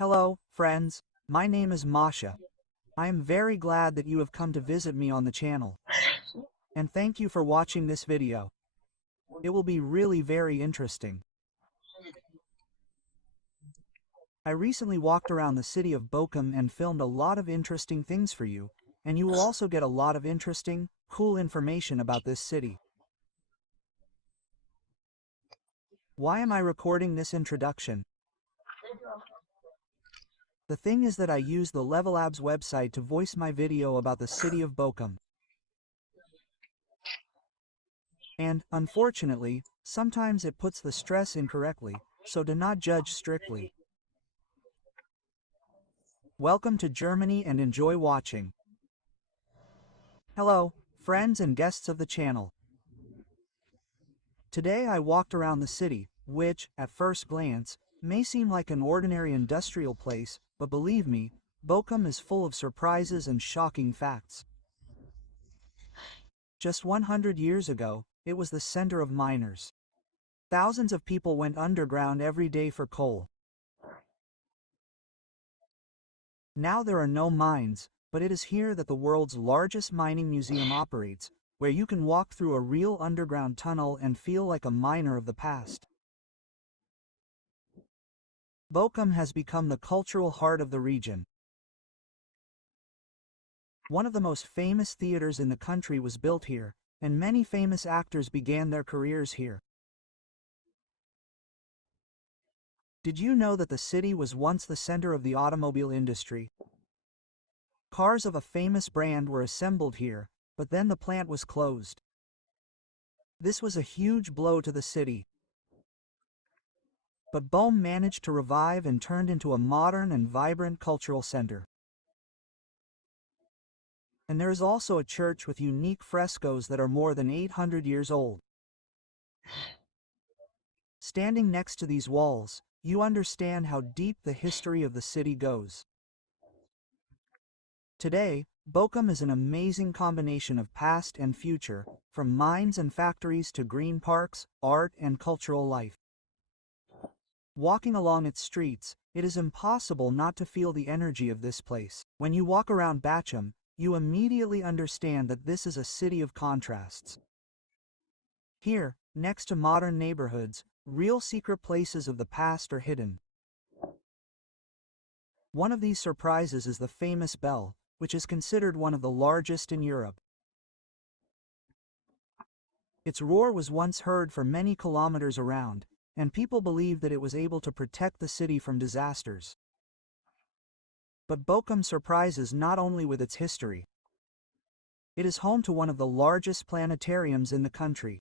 Hello, friends. My name is Masha. I am very glad that you have come to visit me on the channel. And thank you for watching this video. It will be really very interesting. I recently walked around the city of Bochum and filmed a lot of interesting things for you, and you will also get a lot of interesting, cool information about this city. Why am I recording this introduction? The thing is that I use the Level Labs website to voice my video about the city of Bochum. And, unfortunately, sometimes it puts the stress incorrectly, so do not judge strictly. Welcome to Germany and enjoy watching. Hello, friends and guests of the channel. Today I walked around the city, which, at first glance, may seem like an ordinary industrial place, but believe me, Bochum is full of surprises and shocking facts. Just 100 years ago, it was the center of miners. Thousands of people went underground every day for coal. Now there are no mines, but it is here that the world's largest mining museum operates, where you can walk through a real underground tunnel and feel like a miner of the past. Bochum has become the cultural heart of the region. One of the most famous theaters in the country was built here, and many famous actors began their careers here. Did you know that the city was once the center of the automobile industry? Cars of a famous brand were assembled here, but then the plant was closed. This was a huge blow to the city. But Bochum managed to revive and turned into a modern and vibrant cultural center. And there is also a church with unique frescoes that are more than 800 years old. Standing next to these walls, you understand how deep the history of the city goes. Today, Bochum is an amazing combination of past and future, from mines and factories to green parks, art and cultural life. Walking along its streets, it is impossible not to feel the energy of this place. When you walk around Bochum, you immediately understand that this is a city of contrasts. Here, next to modern neighborhoods, real secret places of the past are hidden. One of these surprises is the famous bell, which is considered one of the largest in Europe. Its roar was once heard for many kilometers around, and people believed that it was able to protect the city from disasters. But Bochum surprises not only with its history. It is home to one of the largest planetariums in the country.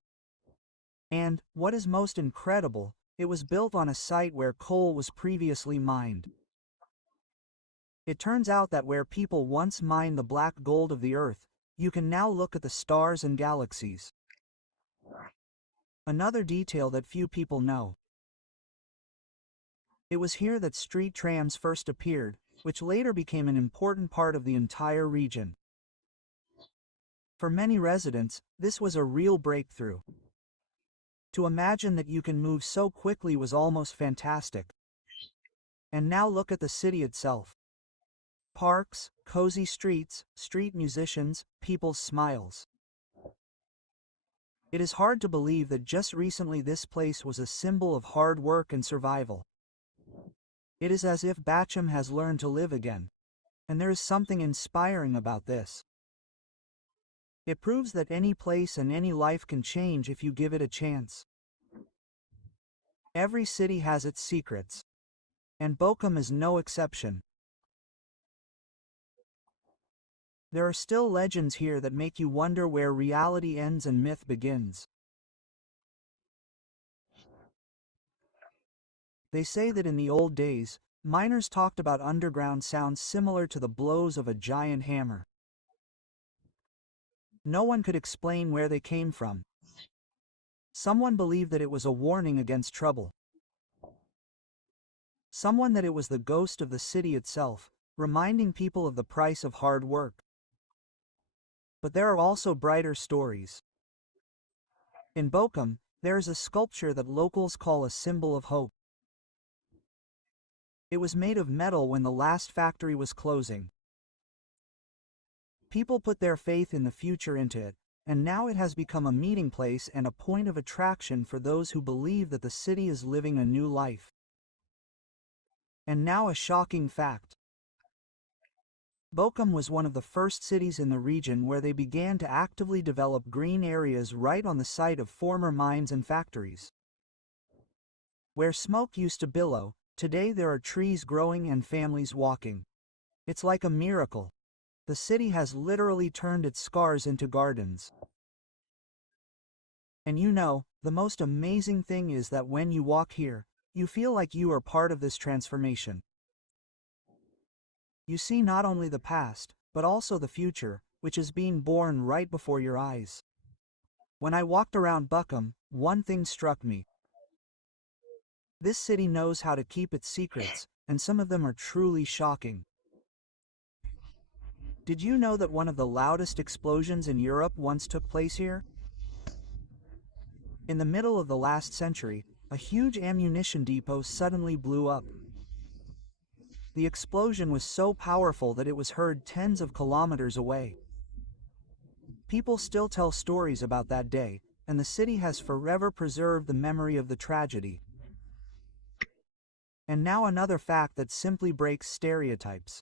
And, what is most incredible, it was built on a site where coal was previously mined. It turns out that where people once mined the black gold of the earth, you can now look at the stars and galaxies. Another detail that few people know. It was here that street trams first appeared, which later became an important part of the entire region. For many residents, this was a real breakthrough. To imagine that you can move so quickly was almost fantastic. And now look at the city itself. Parks, cozy streets, street musicians, people's smiles. It is hard to believe that just recently this place was a symbol of hard work and survival. It is as if Bochum has learned to live again. And there is something inspiring about this. It proves that any place and any life can change if you give it a chance. Every city has its secrets. And Bochum is no exception. There are still legends here that make you wonder where reality ends and myth begins. They say that in the old days, miners talked about underground sounds similar to the blows of a giant hammer. No one could explain where they came from. Someone believed that it was a warning against trouble. Someone that it was the ghost of the city itself, reminding people of the price of hard work. But there are also brighter stories. In Bochum, there is a sculpture that locals call a symbol of hope. It was made of metal when the last factory was closing. People put their faith in the future into it, and now it has become a meeting place and a point of attraction for those who believe that the city is living a new life. And now a shocking fact. Bochum was one of the first cities in the region where they began to actively develop green areas right on the site of former mines and factories. Where smoke used to billow, today there are trees growing and families walking. It's like a miracle. The city has literally turned its scars into gardens. And you know, the most amazing thing is that when you walk here, you feel like you are part of this transformation. You see not only the past, but also the future, which is being born right before your eyes. When I walked around Bochum, one thing struck me. This city knows how to keep its secrets, and some of them are truly shocking. Did you know that one of the loudest explosions in Europe once took place here? In the middle of the last century, a huge ammunition depot suddenly blew up. The explosion was so powerful that it was heard tens of kilometers away. People still tell stories about that day, and the city has forever preserved the memory of the tragedy. And now another fact that simply breaks stereotypes.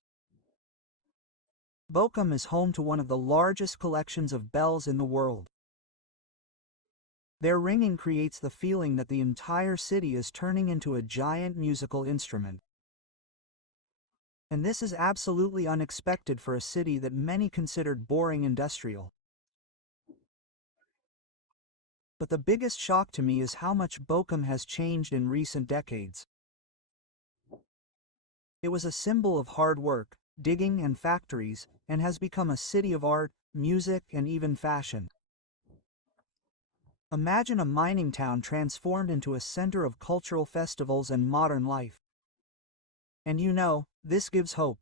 Bochum is home to one of the largest collections of bells in the world. Their ringing creates the feeling that the entire city is turning into a giant musical instrument. And this is absolutely unexpected for a city that many considered boring industrial. But the biggest shock to me is how much Bochum has changed in recent decades. It was a symbol of hard work, digging and factories, and has become a city of art, music, and even fashion. Imagine a mining town transformed into a center of cultural festivals and modern life. And you know, this gives hope.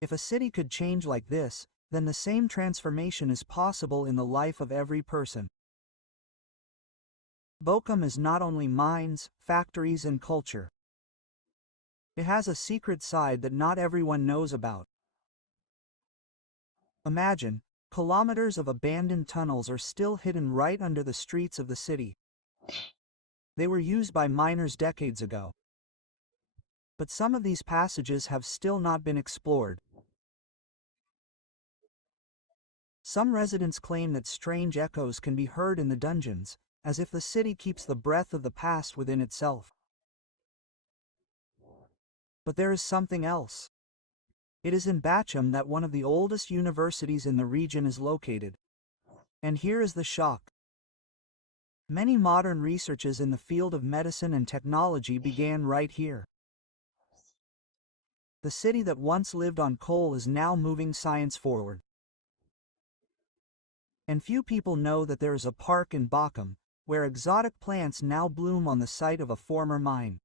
If a city could change like this, then the same transformation is possible in the life of every person. Bochum is not only mines, factories, and culture. It has a secret side that not everyone knows about. Imagine, kilometers of abandoned tunnels are still hidden right under the streets of the city. They were used by miners decades ago. But some of these passages have still not been explored. Some residents claim that strange echoes can be heard in the dungeons, as if the city keeps the breath of the past within itself. But there is something else. It is in Bochum that one of the oldest universities in the region is located. And here is the shock. Many modern researches in the field of medicine and technology began right here. The city that once lived on coal is now moving science forward. And few people know that there is a park in Bochum, where exotic plants now bloom on the site of a former mine.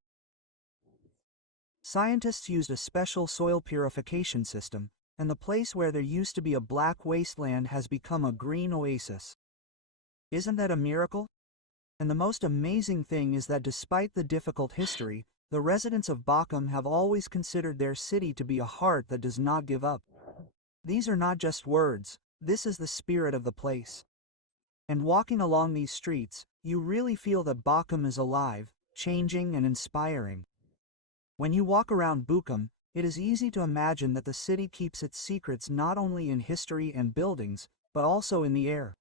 Scientists used a special soil purification system, and the place where there used to be a black wasteland has become a green oasis. Isn't that a miracle? And the most amazing thing is that despite the difficult history, the residents of Bochum have always considered their city to be a heart that does not give up. These are not just words, this is the spirit of the place. And walking along these streets, you really feel that Bochum is alive, changing and inspiring. When you walk around Bochum, it is easy to imagine that the city keeps its secrets not only in history and buildings, but also in the air.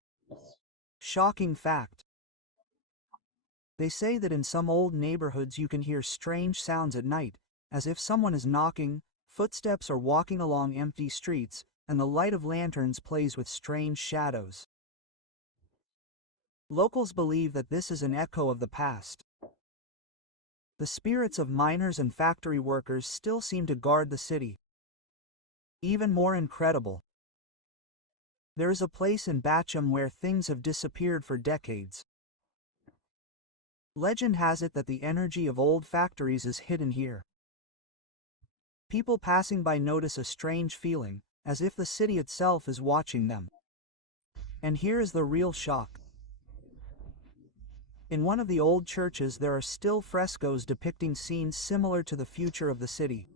Shocking fact. They say that in some old neighborhoods you can hear strange sounds at night, as if someone is knocking, footsteps are walking along empty streets, and the light of lanterns plays with strange shadows. Locals believe that this is an echo of the past. The spirits of miners and factory workers still seem to guard the city. Even more incredible. There is a place in Bochum where things have disappeared for decades. Legend has it that the energy of old factories is hidden here. People passing by notice a strange feeling, as if the city itself is watching them. And here is the real shock. In one of the old churches there are still frescoes depicting scenes similar to the future of the city.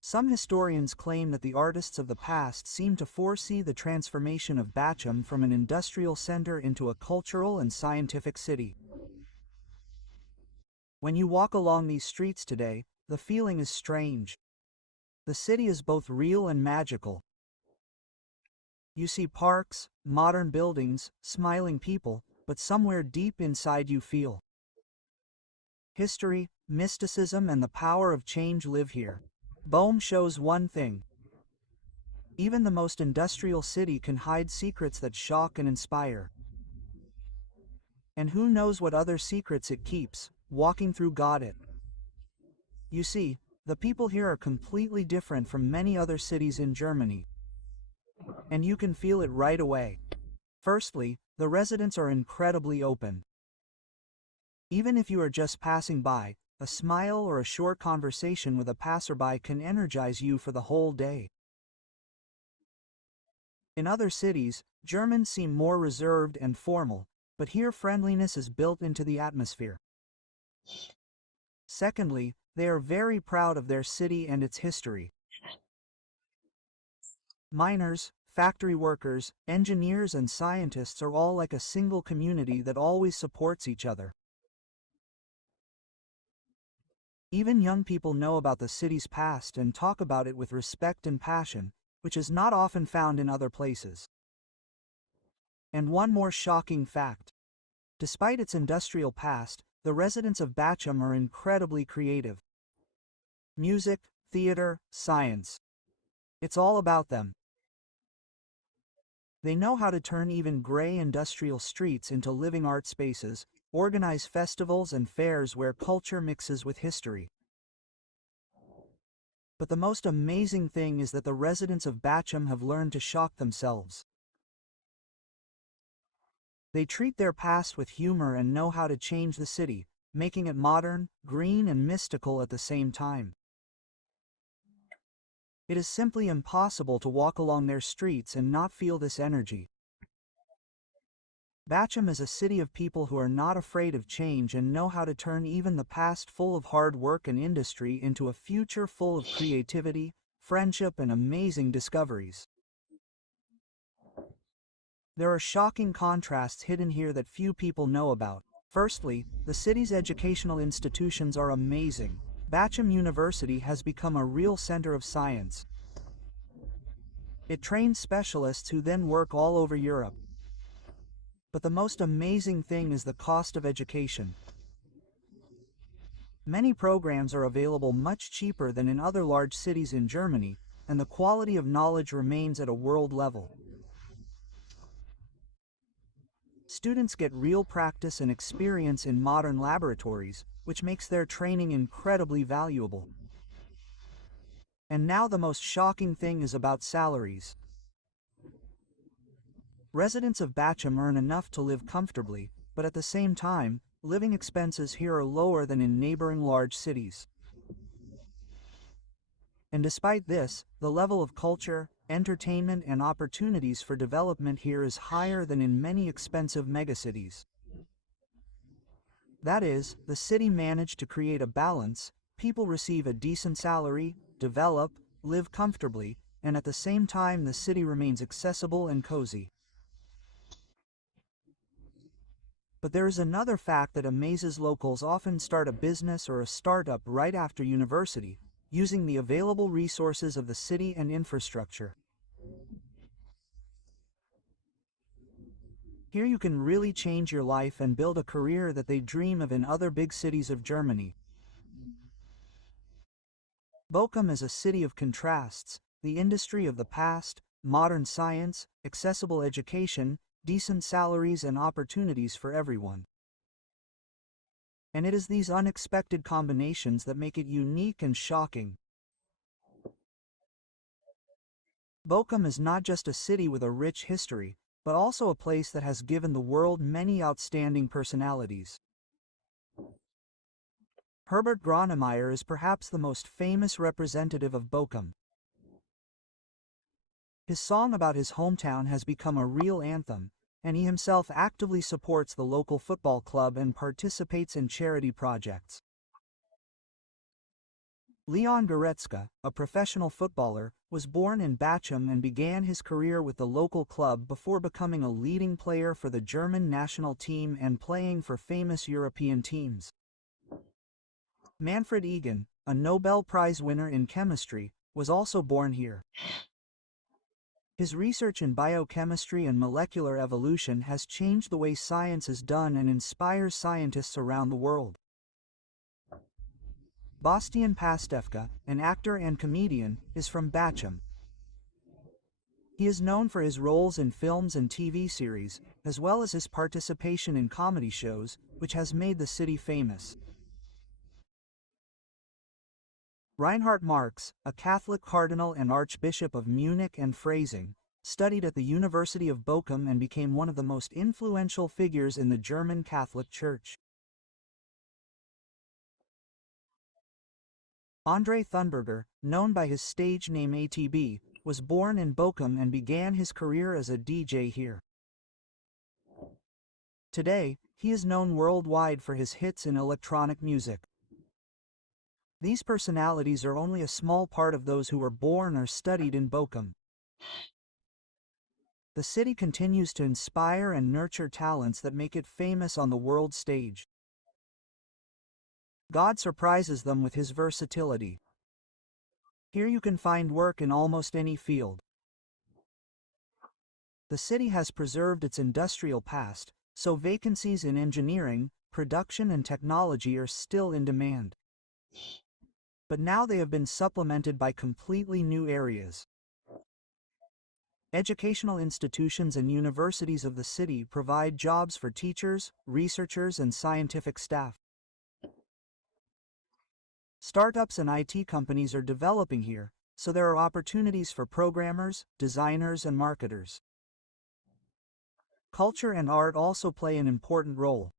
Some historians claim that the artists of the past seem to foresee the transformation of Bachem from an industrial center into a cultural and scientific city. When you walk along these streets today, the feeling is strange. The city is both real and magical. You see parks, modern buildings, smiling people, but somewhere deep inside you feel history, mysticism, and the power of change live here. Bohm shows one thing. Even the most industrial city can hide secrets that shock and inspire. And who knows what other secrets it keeps, walking through Godet. You see, the people here are completely different from many other cities in Germany. And you can feel it right away. Firstly, the residents are incredibly open. Even if you are just passing by, a smile or a short conversation with a passerby can energize you for the whole day. In other cities, Germans seem more reserved and formal, but here friendliness is built into the atmosphere. Secondly, they are very proud of their city and its history. Miners, factory workers, engineers, and scientists are all like a single community that always supports each other. Even young people know about the city's past and talk about it with respect and passion, which is not often found in other places. And one more shocking fact. Despite its industrial past, the residents of Bachem are incredibly creative. Music, theater, science. It's all about them. They know how to turn even gray industrial streets into living art spaces, organize festivals and fairs where culture mixes with history. But the most amazing thing is that the residents of Bachem have learned to shock themselves. They treat their past with humor and know how to change the city, making it modern, green, and mystical at the same time. It is simply impossible to walk along their streets and not feel this energy. Bachem is a city of people who are not afraid of change and know how to turn even the past full of hard work and industry into a future full of creativity, friendship, and amazing discoveries. There are shocking contrasts hidden here that few people know about. Firstly, the city's educational institutions are amazing. Bachem University has become a real center of science. It trains specialists who then work all over Europe. But the most amazing thing is the cost of education. Many programs are available much cheaper than in other large cities in Germany, and the quality of knowledge remains at a world level. Students get real practice and experience in modern laboratories, which makes their training incredibly valuable. And now the most shocking thing is about salaries. Residents of Bachem earn enough to live comfortably, but at the same time, living expenses here are lower than in neighboring large cities. And despite this, the level of culture, entertainment, and opportunities for development here is higher than in many expensive megacities. That is, the city managed to create a balance. People receive a decent salary, develop, live comfortably, and at the same time the city remains accessible and cozy. But there is another fact that amazes locals: often start a business or a startup right after university, using the available resources of the city and infrastructure. Here you can really change your life and build a career that they dream of in other big cities of Germany. Bochum is a city of contrasts: the industry of the past, modern science, accessible education, decent salaries, and opportunities for everyone. And it is these unexpected combinations that make it unique and shocking. Bochum is not just a city with a rich history, but also a place that has given the world many outstanding personalities. Herbert Grönemeyer is perhaps the most famous representative of Bochum. His song about his hometown has become a real anthem, and he himself actively supports the local football club and participates in charity projects. Leon Goretzka, a professional footballer, was born in Bachem and began his career with the local club before becoming a leading player for the German national team and playing for famous European teams. Manfred Egan, a Nobel Prize winner in chemistry, was also born here. His research in biochemistry and molecular evolution has changed the way science is done and inspires scientists around the world. Bastian Pastewka, an actor and comedian, is from Bachem. He is known for his roles in films and TV series, as well as his participation in comedy shows, which has made the city famous. Reinhard Marx, a Catholic cardinal and Archbishop of Munich and Freising, studied at the University of Bochum and became one of the most influential figures in the German Catholic Church. André Thunberger, known by his stage name ATB, was born in Bochum and began his career as a DJ here. Today, he is known worldwide for his hits in electronic music. These personalities are only a small part of those who were born or studied in Bochum. The city continues to inspire and nurture talents that make it famous on the world stage. God surprises them with his versatility. Here you can find work in almost any field. The city has preserved its industrial past, so vacancies in engineering, production and technology are still in demand. But now they have been supplemented by completely new areas. Educational institutions and universities of the city provide jobs for teachers, researchers and scientific staff. Startups and IT companies are developing here, so there are opportunities for programmers, designers, and marketers. Culture and art also play an important role.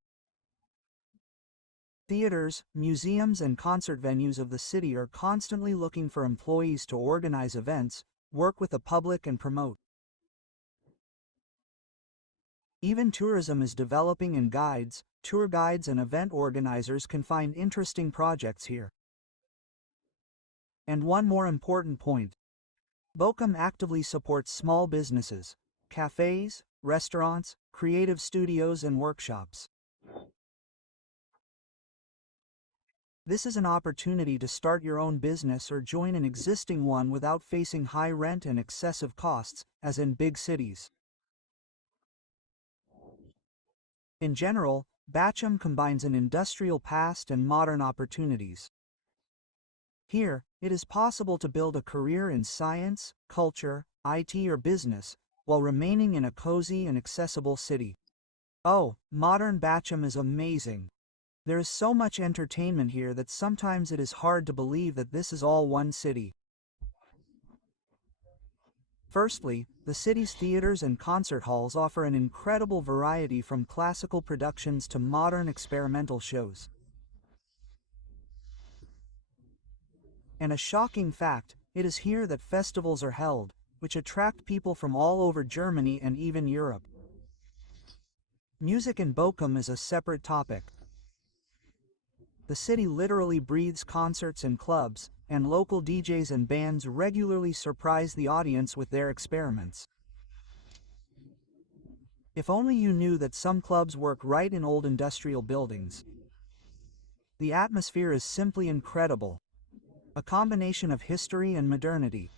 Theaters, museums, and concert venues of the city are constantly looking for employees to organize events, work with the public, and promote. Even tourism is developing, and guides, tour guides, and event organizers can find interesting projects here. And one more important point. Bochum actively supports small businesses, cafes, restaurants, creative studios, and workshops. This is an opportunity to start your own business or join an existing one without facing high rent and excessive costs, as in big cities. In general, Bachem combines an industrial past and modern opportunities. Here, it is possible to build a career in science, culture, IT, or business, while remaining in a cozy and accessible city. Oh, modern Bachem is amazing. There is so much entertainment here that sometimes it is hard to believe that this is all one city. Firstly, the city's theaters and concert halls offer an incredible variety from classical productions to modern experimental shows. And a shocking fact, it is here that festivals are held, which attract people from all over Germany and even Europe. Music in Bochum is a separate topic. The city literally breathes concerts and clubs, and local DJs and bands regularly surprise the audience with their experiments. If only you knew that some clubs work right in old industrial buildings. The atmosphere is simply incredible. A combination of history and modernity.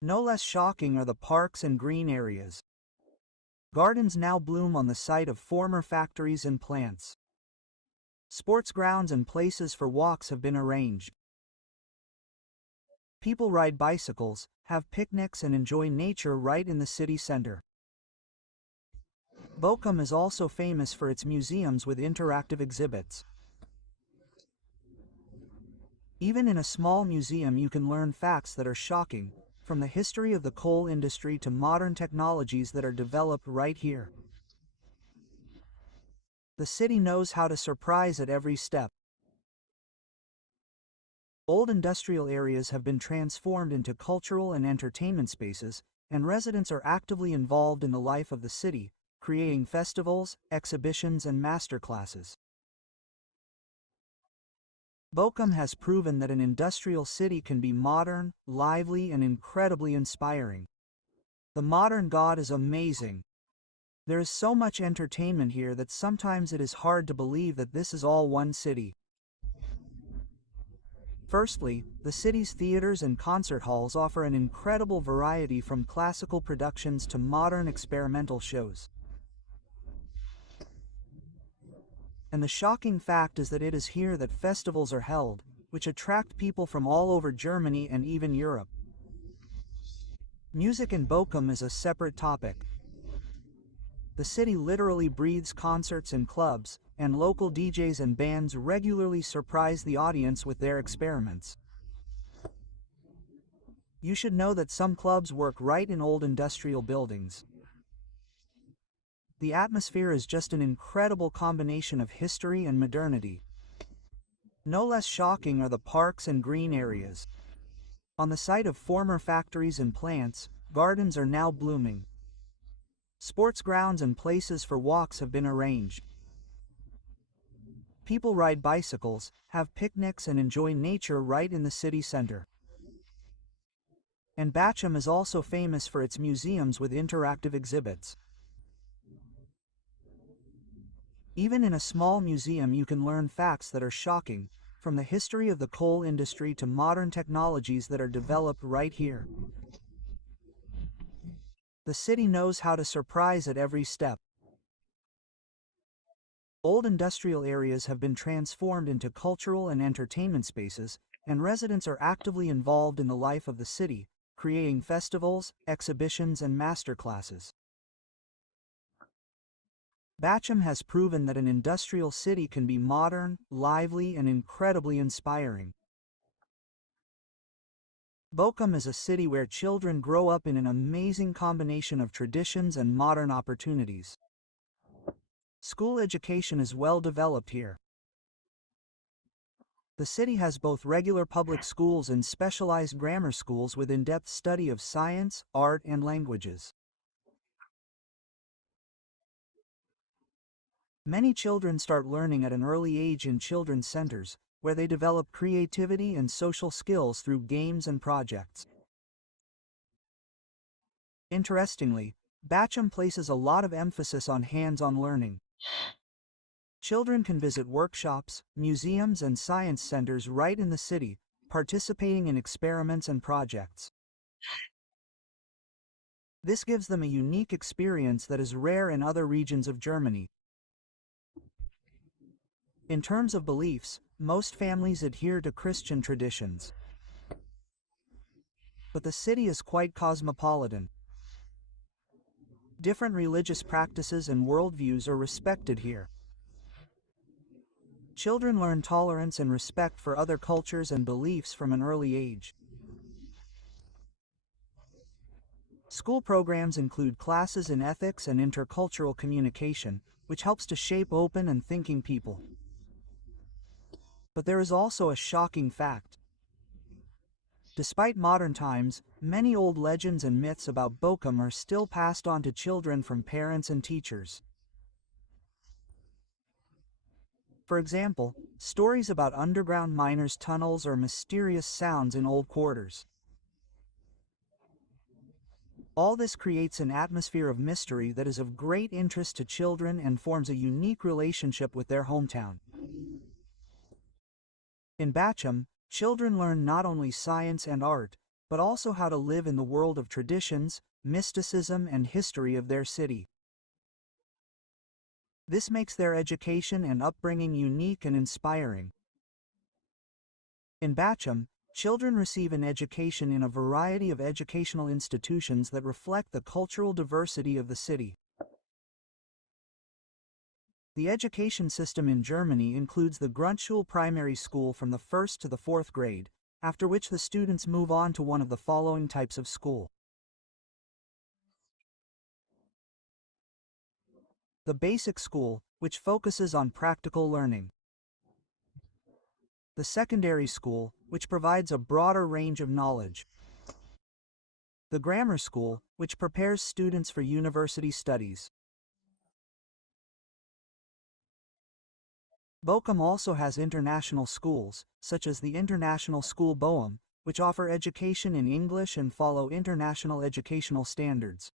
No less shocking are the parks and green areas. Gardens now bloom on the site of former factories and plants. Sports grounds and places for walks have been arranged. People ride bicycles, have picnics, and enjoy nature right in the city center. Bochum is also famous for its museums with interactive exhibits. Even in a small museum you can learn facts that are shocking, from the history of the coal industry to modern technologies that are developed right here. The city knows how to surprise at every step. Old industrial areas have been transformed into cultural and entertainment spaces, and residents are actively involved in the life of the city, creating festivals, exhibitions, and masterclasses. Bochum has proven that an industrial city can be modern, lively, and incredibly inspiring. The modern God is amazing. There is so much entertainment here that sometimes it is hard to believe that this is all one city. Firstly, the city's theaters and concert halls offer an incredible variety from classical productions to modern experimental shows. And the shocking fact is that it is here that festivals are held, which attract people from all over Germany and even Europe. Music in Bochum is a separate topic. The city literally breathes concerts and clubs, and local DJs and bands regularly surprise the audience with their experiments. You should know that some clubs work right in old industrial buildings. The atmosphere is just an incredible combination of history and modernity. No less shocking are the parks and green areas. On the site of former factories and plants, gardens are now blooming. Sports grounds and places for walks have been arranged. People ride bicycles, have picnics, and enjoy nature right in the city center. And Bochum is also famous for its museums with interactive exhibits. Even in a small museum you can learn facts that are shocking, from the history of the coal industry to modern technologies that are developed right here. The city knows how to surprise at every step. Old industrial areas have been transformed into cultural and entertainment spaces, and residents are actively involved in the life of the city, creating festivals, exhibitions, and masterclasses. Bochum has proven that an industrial city can be modern, lively, and incredibly inspiring. Bochum is a city where children grow up in an amazing combination of traditions and modern opportunities. School education is well developed here. The city has both regular public schools and specialized grammar schools with in-depth study of science, art, and languages. Many children start learning at an early age in children's centers, where they develop creativity and social skills through games and projects. Interestingly, Bochum places a lot of emphasis on hands-on learning. Children can visit workshops, museums, and science centers right in the city, participating in experiments and projects. This gives them a unique experience that is rare in other regions of Germany. In terms of beliefs, most families adhere to Christian traditions. But the city is quite cosmopolitan. Different religious practices and worldviews are respected here. Children learn tolerance and respect for other cultures and beliefs from an early age. School programs include classes in ethics and intercultural communication, which helps to shape open and thinking people. But there is also a shocking fact. Despite modern times, many old legends and myths about Bochum are still passed on to children from parents and teachers. For example, stories about underground miners' tunnels or mysterious sounds in old quarters. All this creates an atmosphere of mystery that is of great interest to children and forms a unique relationship with their hometown. In Bochum, children learn not only science and art, but also how to live in the world of traditions, mysticism, and history of their city. This makes their education and upbringing unique and inspiring. In Bochum, children receive an education in a variety of educational institutions that reflect the cultural diversity of the city. The education system in Germany includes the Grundschule primary school from the 1st to the 4th grade, after which the students move on to one of the following types of school. The basic school, which focuses on practical learning. The secondary school, which provides a broader range of knowledge. The grammar school, which prepares students for university studies. Bochum also has international schools, such as the International School Bochum, which offer education in English and follow international educational standards.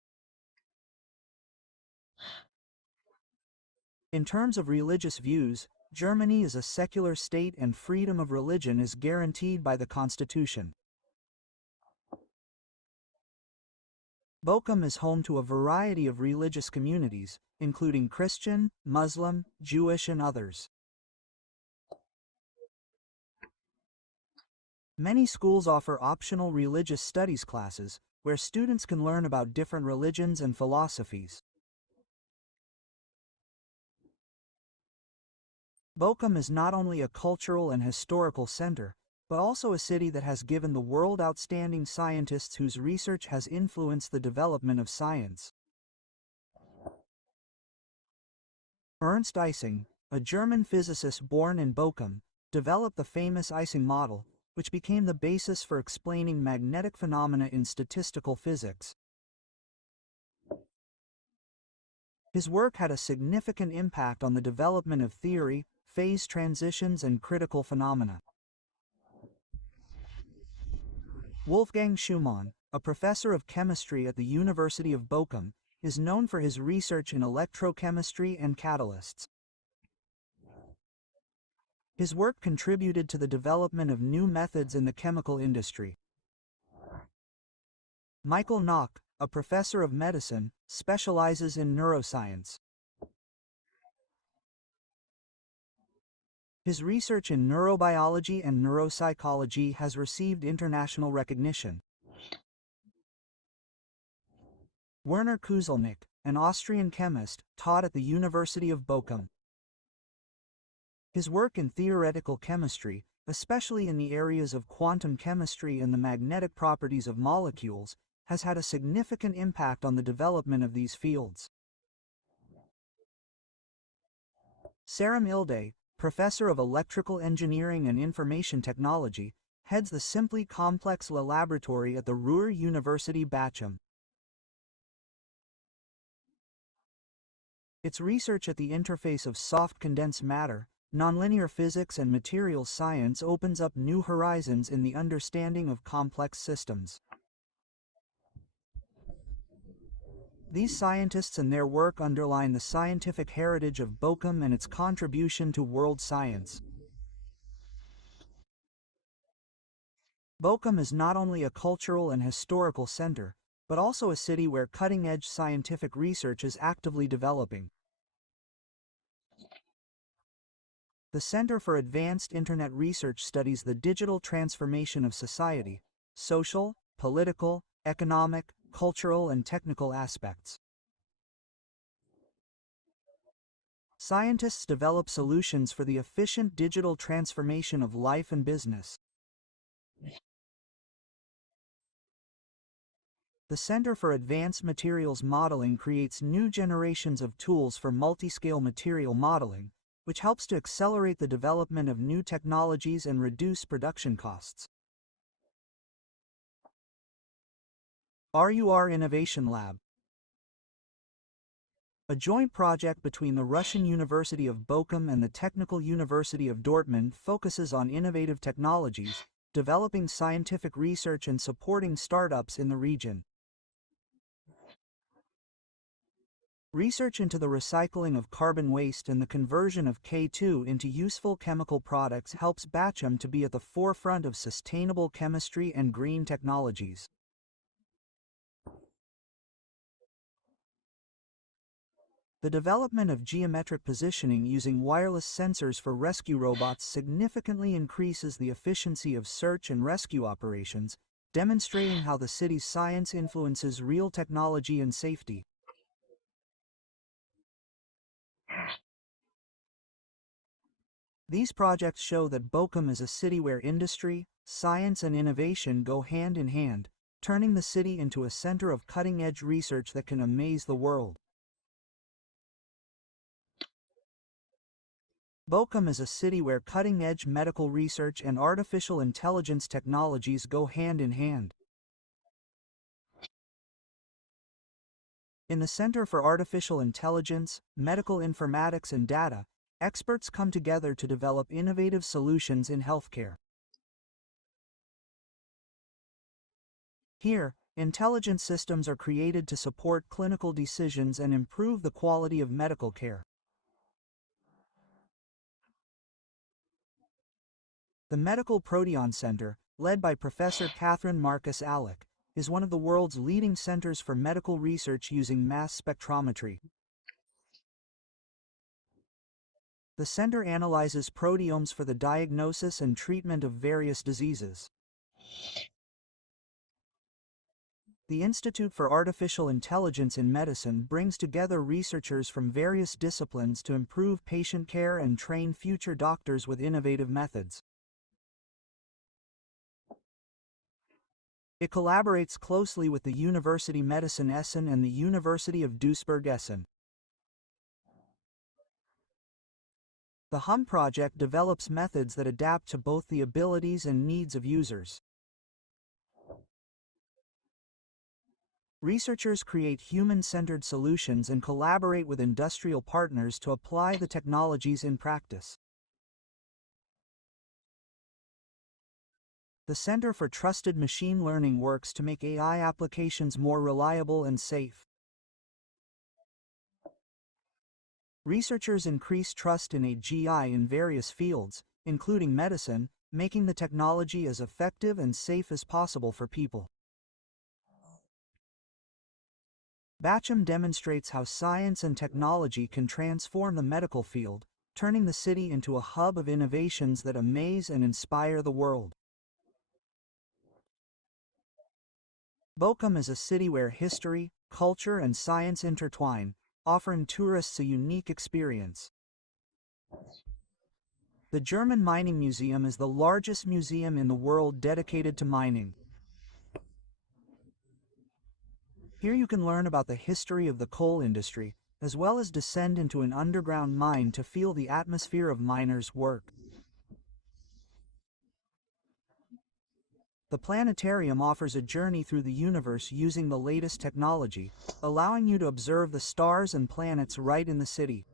In terms of religious views, Germany is a secular state and freedom of religion is guaranteed by the Constitution. Bochum is home to a variety of religious communities, including Christian, Muslim, Jewish and others. Many schools offer optional religious studies classes, where students can learn about different religions and philosophies. Bochum is not only a cultural and historical center, but also a city that has given the world outstanding scientists whose research has influenced the development of science. Ernst Ising, a German physicist born in Bochum, developed the famous Ising model, which became the basis for explaining magnetic phenomena in statistical physics. His work had a significant impact on the development of theory, phase transitions and critical phenomena. Wolfgang Schumann, a professor of chemistry at the University of Bochum, is known for his research in electrochemistry and catalysts. His work contributed to the development of new methods in the chemical industry. Michael Nock, a professor of medicine, specializes in neuroscience. His research in neurobiology and neuropsychology has received international recognition. Werner Kuselnik, an Austrian chemist, taught at the University of Bochum. His work in theoretical chemistry, especially in the areas of quantum chemistry and the magnetic properties of molecules, has had a significant impact on the development of these fields. Saram Ilde, professor of electrical engineering and information technology, heads the Simply Complex Laboratory at the Ruhr University Bochum. Its research at the interface of soft condensed matter, nonlinear physics and materials science opens up new horizons in the understanding of complex systems. These scientists and their work underline the scientific heritage of Bochum and its contribution to world science. Bochum is not only a cultural and historical center, but also a city where cutting-edge scientific research is actively developing. The Center for Advanced Internet Research studies the digital transformation of society, social, political, economic, cultural, and technical aspects. Scientists develop solutions for the efficient digital transformation of life and business. The Center for Advanced Materials Modeling creates new generations of tools for multi-scale material modeling, which helps to accelerate the development of new technologies and reduce production costs. RUR Innovation Lab, a joint project between the Russian University of Bochum and the Technical University of Dortmund, focuses on innovative technologies, developing scientific research and supporting startups in the region. Research into the recycling of carbon waste and the conversion of K2 into useful chemical products helps Bochum to be at the forefront of sustainable chemistry and green technologies. The development of geometric positioning using wireless sensors for rescue robots significantly increases the efficiency of search and rescue operations, demonstrating how the city's science influences real technology and safety. These projects show that Bochum is a city where industry, science and innovation go hand in hand, turning the city into a center of cutting-edge research that can amaze the world. Bochum is a city where cutting-edge medical research and artificial intelligence technologies go hand in hand. In the Center for Artificial Intelligence, Medical Informatics and Data, Experts come together to develop innovative solutions in healthcare. Here, intelligent systems are created to support clinical decisions and improve the quality of medical care. The Medical Proteon Center, led by Professor Catherine Marcus Alec, is one of the world's leading centers for medical research using mass spectrometry. The center analyzes proteomes for the diagnosis and treatment of various diseases. The Institute for Artificial Intelligence in Medicine brings together researchers from various disciplines to improve patient care and train future doctors with innovative methods. It collaborates closely with the University Medicine Essen and the University of Duisburg-Essen. The HUM project develops methods that adapt to both the abilities and needs of users. Researchers create human-centered solutions and collaborate with industrial partners to apply the technologies in practice. The Center for Trusted Machine Learning works to make AI applications more reliable and safe. Researchers increase trust in AGI in various fields, including medicine, making the technology as effective and safe as possible for people. Bachem demonstrates how science and technology can transform the medical field, turning the city into a hub of innovations that amaze and inspire the world. Bochum is a city where history, culture, and science intertwine, offering tourists a unique experience. The German Mining Museum is the largest museum in the world dedicated to mining. Here you can learn about the history of the coal industry, as well as descend into an underground mine to feel the atmosphere of miners' work. The planetarium offers a journey through the universe using the latest technology, allowing you to observe the stars and planets right in the city.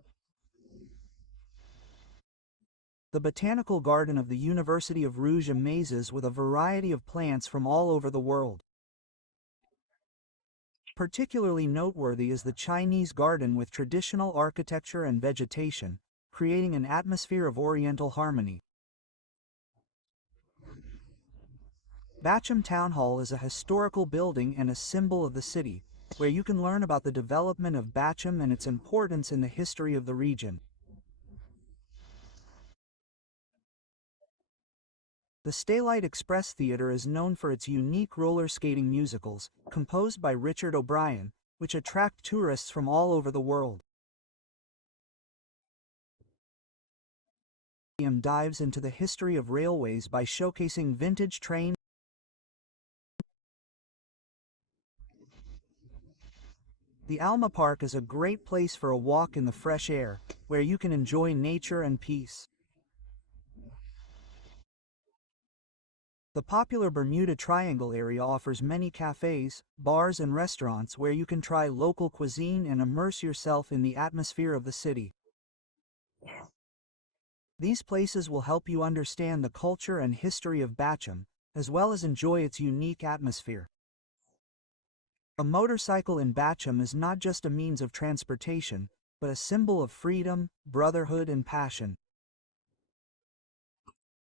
The Botanical Garden of the University of Rouge amazes with a variety of plants from all over the world. Particularly noteworthy is the Chinese garden with traditional architecture and vegetation, creating an atmosphere of Oriental harmony. Bachem Town Hall is a historical building and a symbol of the city, where you can learn about the development of Bachem and its importance in the history of the region. The Staylight Express Theatre is known for its unique roller skating musicals, composed by Richard O'Brien, which attract tourists from all over the world. The museum dives into the history of railways by showcasing vintage trains. The Alma Park is a great place for a walk in the fresh air, where you can enjoy nature and peace. The popular Bermuda Triangle area offers many cafes, bars, and restaurants where you can try local cuisine and immerse yourself in the atmosphere of the city. These places will help you understand the culture and history of Bachem, as well as enjoy its unique atmosphere. A motorcycle in Bachem is not just a means of transportation, but a symbol of freedom, brotherhood, and passion.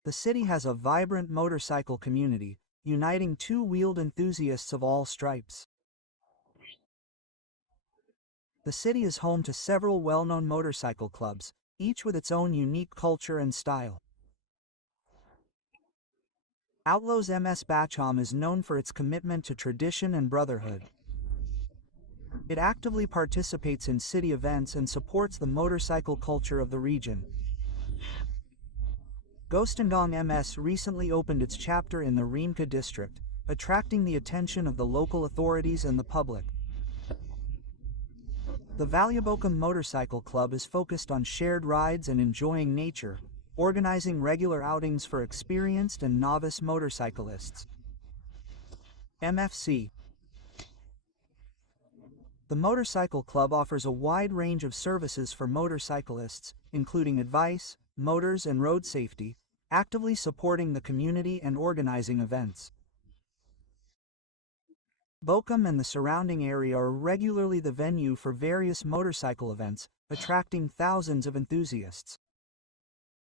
The city has a vibrant motorcycle community, uniting two-wheeled enthusiasts of all stripes. The city is home to several well-known motorcycle clubs, each with its own unique culture and style. Outlaws MS Bachem is known for its commitment to tradition and brotherhood. It actively participates in city events and supports the motorcycle culture of the region. Goestendong MS recently opened its chapter in the Riemke district, attracting the attention of the local authorities and the public. The Valjebochum Motorcycle Club is focused on shared rides and enjoying nature, organizing regular outings for experienced and novice motorcyclists. MFC The Motorcycle Club offers a wide range of services for motorcyclists, including advice, motors and road safety, actively supporting the community and organizing events. Bochum and the surrounding area are regularly the venue for various motorcycle events, attracting thousands of enthusiasts.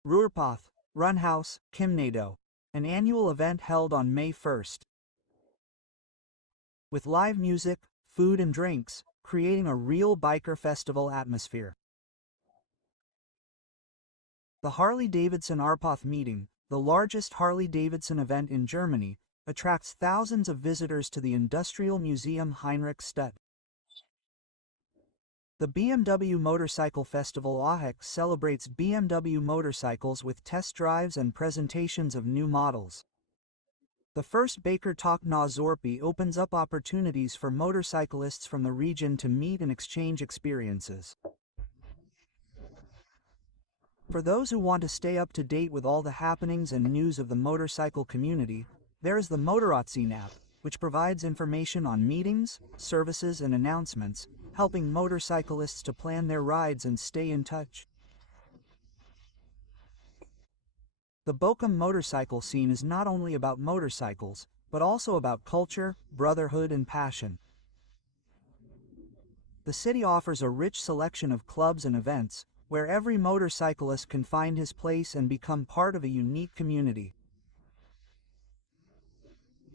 Ruhrpath, Runhaus, Kimnado, an annual event held on May 1st. With live music, food and drinks, creating a real biker festival atmosphere. The Harley-Davidson Arpath meeting, the largest Harley-Davidson event in Germany, attracts thousands of visitors to the Industrial Museum Heinrich Stett. The BMW Motorcycle Festival AHEC celebrates BMW motorcycles with test drives and presentations of new models. The first Baker Talk na Zorpi opens up opportunities for motorcyclists from the region to meet and exchange experiences. For those who want to stay up to date with all the happenings and news of the motorcycle community, there is the Motorrad app, which provides information on meetings, services and announcements, helping motorcyclists to plan their rides and stay in touch. The Bochum motorcycle scene is not only about motorcycles, but also about culture, brotherhood and passion. The city offers a rich selection of clubs and events, where every motorcyclist can find his place and become part of a unique community.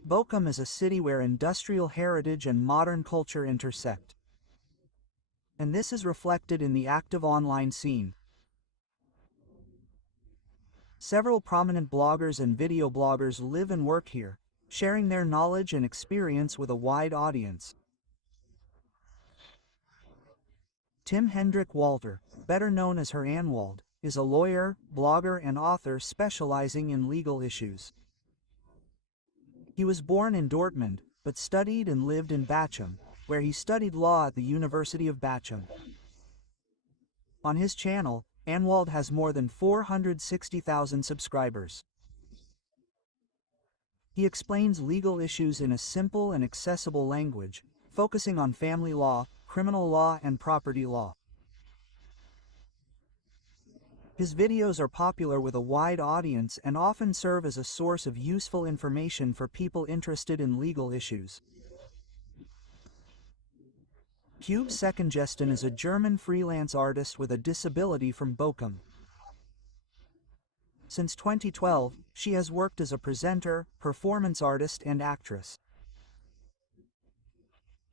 Bochum is a city where industrial heritage and modern culture intersect. And this is reflected in the active online scene. Several prominent bloggers and video bloggers live and work here, sharing their knowledge and experience with a wide audience. Tim Hendrik Walter, better known as Herr Anwald, is a lawyer, blogger and author specializing in legal issues. He was born in Dortmund, but studied and lived in Bochum, where he studied law at the University of Bochum. On his channel, Anwald has more than 460,000 subscribers. He explains legal issues in a simple and accessible language, focusing on family law, criminal law and property law. His videos are popular with a wide audience and often serve as a source of useful information for people interested in legal issues. Cube Seckengesten is a German freelance artist with a disability from Bochum. Since 2012, she has worked as a presenter, performance artist and actress.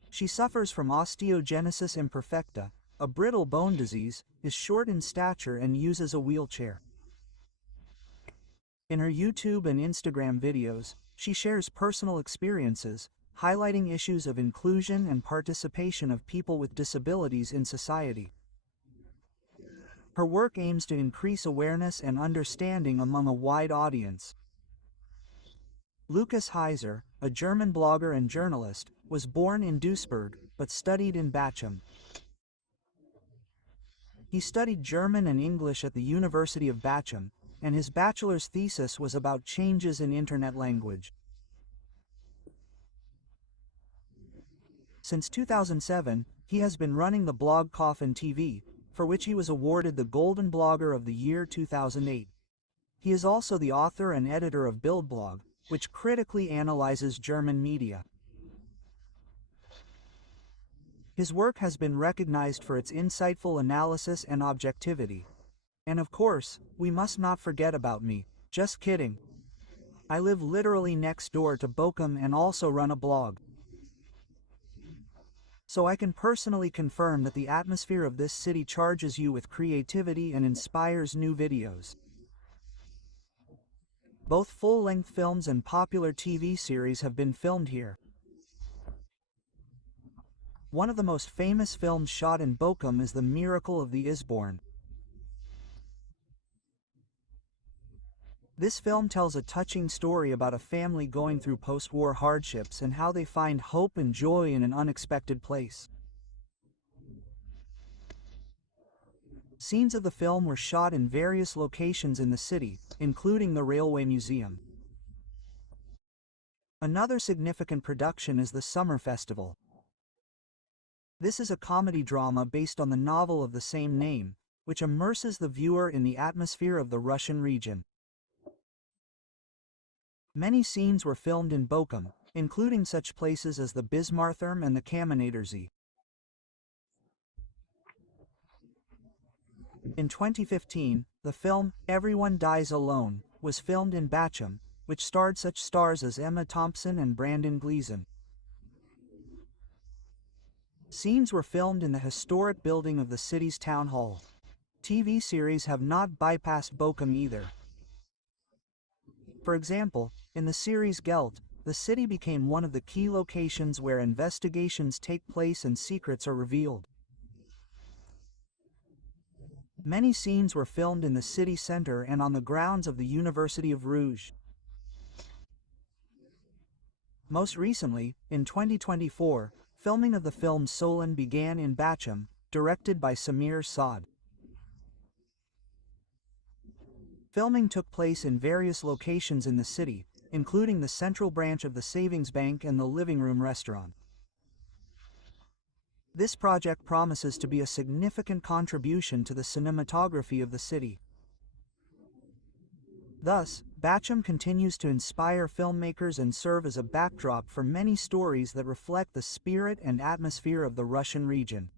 She suffers from osteogenesis imperfecta, a brittle bone disease, is short in stature and uses a wheelchair. In her YouTube and Instagram videos, she shares personal experiences, highlighting issues of inclusion and participation of people with disabilities in society. Her work aims to increase awareness and understanding among a wide audience. Lukas Heiser, a German blogger and journalist, was born in Duisburg, but studied in Bochum. He studied German and English at the University of Bochum, and his bachelor's thesis was about changes in internet language. Since 2007, he has been running the blog Coffin TV, for which he was awarded the Golden Blogger of the Year 2008. He is also the author and editor of Bildblog, which critically analyzes German media. His work has been recognized for its insightful analysis and objectivity. And of course, we must not forget about me. Just kidding. I live literally next door to Bochum and also run a blog. So I can personally confirm that the atmosphere of this city charges you with creativity and inspires new videos. Both full-length films and popular TV series have been filmed here. One of the most famous films shot in Bochum is The Miracle of the Isborn. This film tells a touching story about a family going through post-war hardships and how they find hope and joy in an unexpected place. Scenes of the film were shot in various locations in the city, including the Railway Museum. Another significant production is the Summer Festival. This is a comedy drama based on the novel of the same name, which immerses the viewer in the atmosphere of the Russian region. Many scenes were filmed in Bochum, including such places as the Bismartturm and the Kamenetersee. In 2015, the film Everyone Dies Alone was filmed in Bochum, which starred such stars as Emma Thompson and Brandon Gleeson. Scenes were filmed in the historic building of the city's town hall. TV series have not bypassed Bochum either. For example, in the series Gelt, the city became one of the key locations where investigations take place and secrets are revealed. Many scenes were filmed in the city center and on the grounds of the University of Rouge. Most recently, in 2024, filming of the film Solon began in Bochum, directed by Samir Saad. Filming took place in various locations in the city, including the central branch of the Savings Bank and the Living Room restaurant. This project promises to be a significant contribution to the cinematography of the city. Thus, Bochum continues to inspire filmmakers and serve as a backdrop for many stories that reflect the spirit and atmosphere of the Russian region.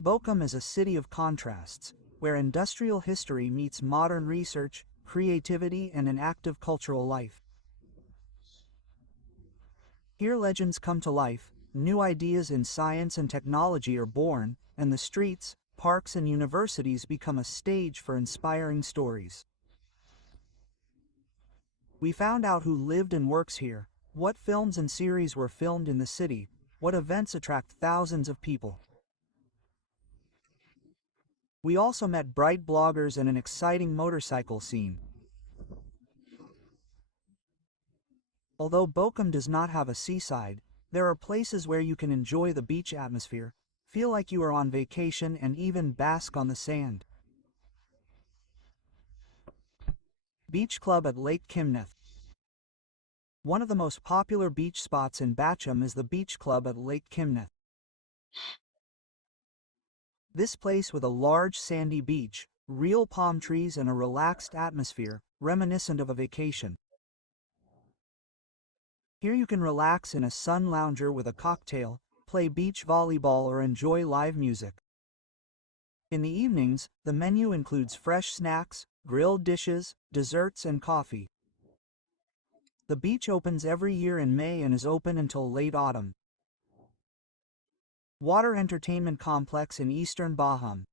Bochum is a city of contrasts, where industrial history meets modern research, creativity, and an active cultural life. Here legends come to life, new ideas in science and technology are born, and the streets, parks, and universities become a stage for inspiring stories. We found out who lived and works here, what films and series were filmed in the city, what events attract thousands of people. We also met bright bloggers and an exciting motorcycle scene. Although Bochum does not have a seaside, there are places where you can enjoy the beach atmosphere, feel like you are on vacation, and even bask on the sand. Beach Club at Lake Kimneth. One of the most popular beach spots in Bochum is the Beach Club at Lake Kimneth. This place with a large sandy beach, real palm trees, and a relaxed atmosphere, reminiscent of a vacation. Here you can relax in a sun lounger with a cocktail, play beach volleyball, or enjoy live music. In the evenings, the menu includes fresh snacks, grilled dishes, desserts, and coffee. The beach opens every year in May and is open until late autumn. Water Entertainment Complex in Eastern Bochum.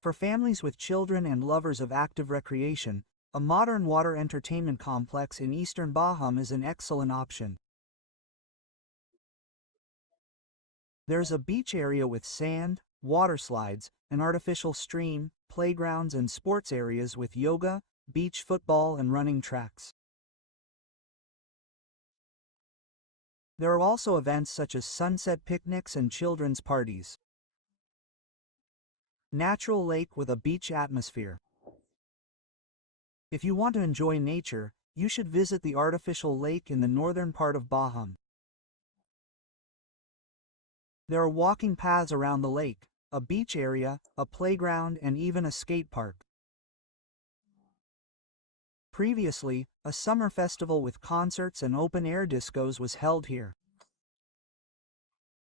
For families with children and lovers of active recreation, a modern water entertainment complex in Eastern Bochum is an excellent option. There's a beach area with sand, water slides, an artificial stream, playgrounds, and sports areas with yoga, beach football, and running tracks. There are also events such as sunset picnics and children's parties. Natural lake with a beach atmosphere. If you want to enjoy nature, you should visit the artificial lake in the northern part of Bochum. There are walking paths around the lake, a beach area, a playground, and even a skate park. Previously, a summer festival with concerts and open-air discos was held here.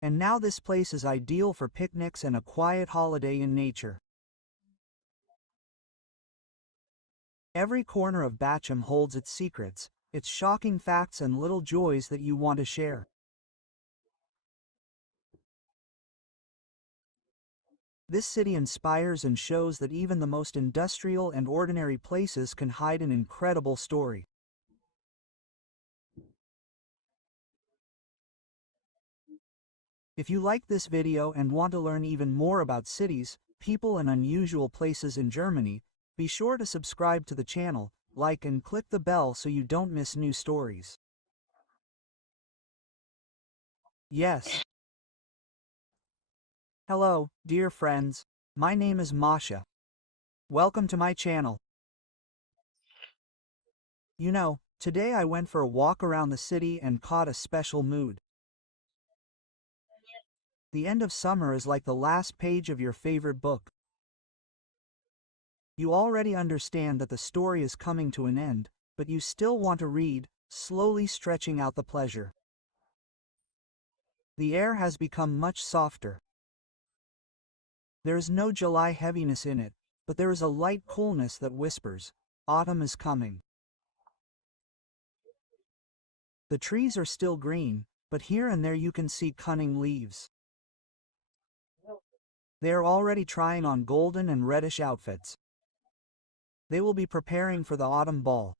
And now this place is ideal for picnics and a quiet holiday in nature. Every corner of Bochum holds its secrets, its shocking facts, and little joys that you want to share. This city inspires and shows that even the most industrial and ordinary places can hide an incredible story. If you like this video and want to learn even more about cities, people, and unusual places in Germany, be sure to subscribe to the channel, like, and click the bell so you don't miss new stories. Yes. Hello, dear friends. My name is Masha. Welcome to my channel. You know, Today I went for a walk around the city and caught a special mood. The end of summer is like the last page of your favorite book. You already understand that the story is coming to an end, but you still want to read, slowly stretching out the pleasure. The air has become much softer. There is no July heaviness in it, but there is a light coolness that whispers, autumn is coming. The trees are still green, but here and there you can see cunning leaves. They are already trying on golden and reddish outfits. They will be preparing for the autumn ball.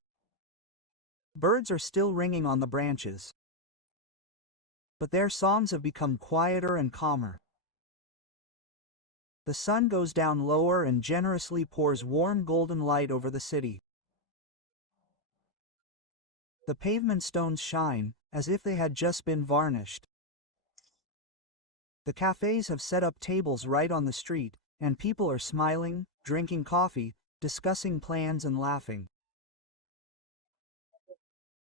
Birds are still ringing on the branches, but their songs have become quieter and calmer. The sun goes down lower and generously pours warm golden light over the city. The pavement stones shine, as if they had just been varnished. The cafes have set up tables right on the street, and people are smiling, drinking coffee, discussing plans and laughing.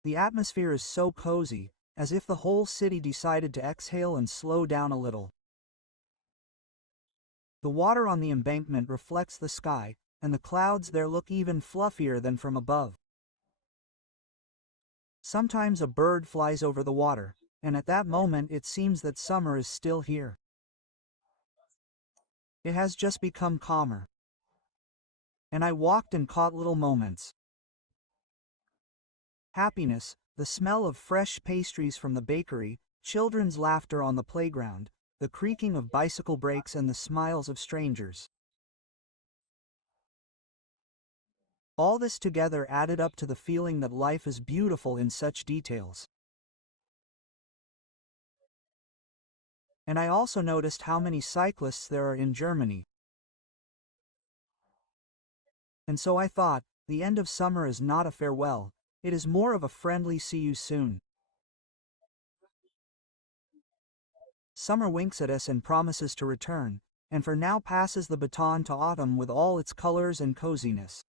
The atmosphere is so cozy, as if the whole city decided to exhale and slow down a little. The water on the embankment reflects the sky, and the clouds there look even fluffier than from above. Sometimes a bird flies over the water, and at that moment it seems that summer is still here. It has just become calmer. And I walked and caught little moments. Happiness, the smell of fresh pastries from the bakery, children's laughter on the playground, the creaking of bicycle brakes and the smiles of strangers. All this together added up to the feeling that life is beautiful in such details. And I also noticed how many cyclists there are in Germany. And so I thought, the end of summer is not a farewell, it is more of a friendly see you soon. Summer winks at us and promises to return, and for now passes the baton to autumn with all its colors and coziness.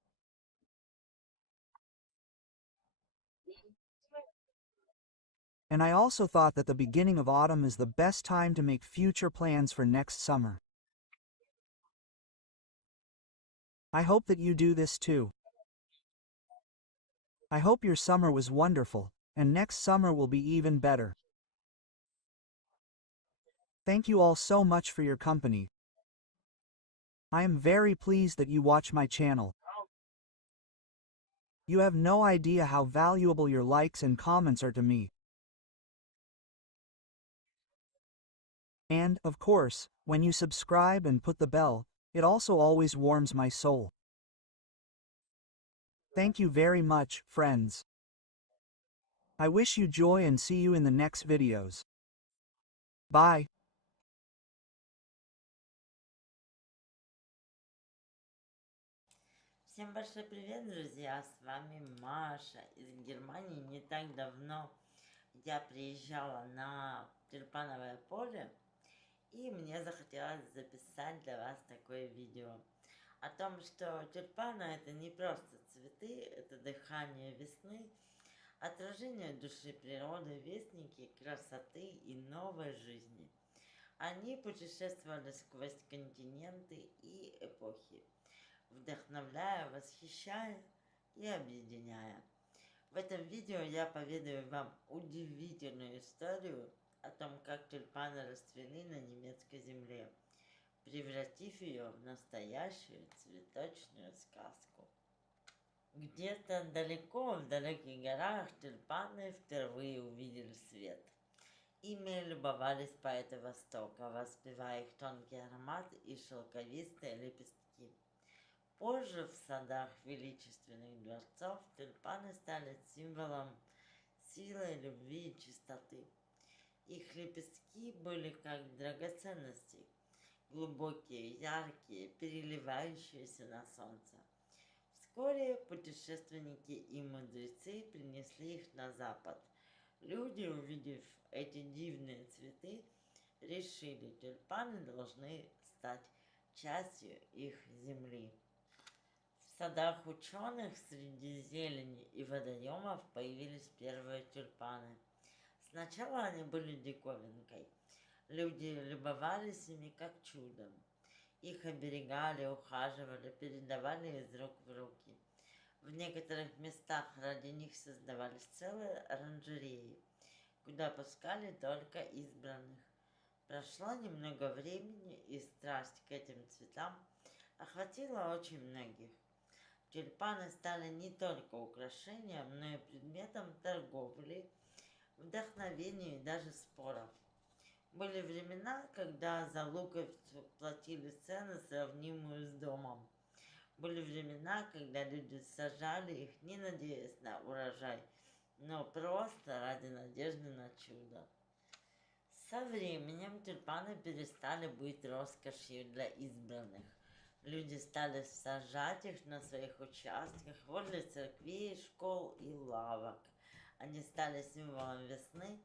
And I also thought that the beginning of autumn is the best time to make future plans for next summer. I hope that you do this too. I hope your summer was wonderful, and next summer will be even better. Thank you all so much for your company. I am very pleased that you watch my channel. You have no idea how valuable your likes and comments are to me. And, of course, when you subscribe and put the bell, it also always warms my soul. Thank you very much, friends. I wish you joy and see you in the next videos. Bye. Всем большой привет, друзья! С вами Маша из Германии. Не так давно я приезжала на тюльпановое поле, и мне захотелось записать для вас такое видео о том, что тюльпаны это не просто цветы, это дыхание весны, отражение души природы, вестники красоты и новой жизни. Они путешествовали сквозь континенты и эпохи, вдохновляя, восхищая и объединяя. В этом видео я поведаю вам удивительную историю о том, как тюльпаны расцвели на немецкой земле, превратив ее в настоящую цветочную сказку. Где-то далеко в далеких горах тюльпаны впервые увидели свет. Ими любовались поэты Востока, воспевая их тонкий аромат и шелковистые лепестки. Позже в садах величественных дворцов тюльпаны стали символом силы, любви и чистоты. Их лепестки были как драгоценности, глубокие, яркие, переливающиеся на солнце. Вскоре путешественники и мудрецы принесли их на запад. Люди, увидев эти дивные цветы, решили, тюльпаны должны стать частью их земли. садах ученых среди зелени и водоемов появились первые тюльпаны. Сначала они были диковинкой. Люди любовались ими как чудом. Их оберегали, ухаживали, передавали из рук в руки. В некоторых местах ради них создавались целые оранжереи, куда пускали только избранных. Прошло немного времени, и страсть к этим цветам охватила очень многих. Тюльпаны стали не только украшением, но и предметом торговли, вдохновения и даже споров. Были времена, когда за луковицу платили цены, сравнимую с домом. Были времена, когда люди сажали их, не надеясь на урожай, но просто ради надежды на чудо. Со временем тюльпаны перестали быть роскошью для избранных. Люди стали сажать их на своих участках, возле церквей, школ и лавок. Они стали символом весны,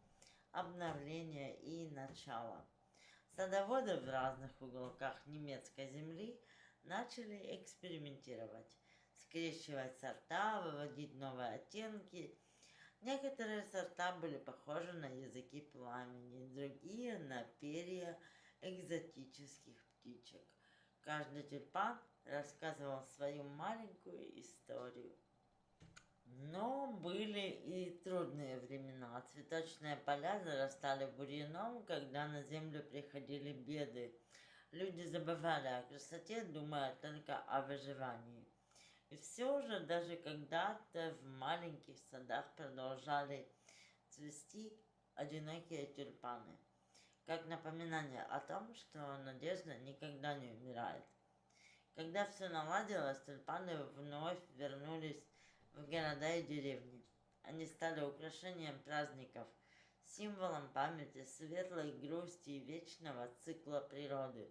обновления и начала. Садоводы в разных уголках немецкой земли начали экспериментировать, скрещивать сорта, выводить новые оттенки. Некоторые сорта были похожи на языки пламени, другие на перья экзотических птичек. Каждый тюльпан рассказывал свою маленькую историю. Но были и трудные времена. Цветочные поля зарастали бурьяном, когда на землю приходили беды. Люди забывали о красоте, думая только о выживании. И все же, даже когда-то в маленьких садах продолжали цвести одинокие тюльпаны, как напоминание о том, что надежда никогда не умирает. Когда все наладилось, тюльпаны вновь вернулись в города и деревни. Они стали украшением праздников, символом памяти, светлой грусти и вечного цикла природы.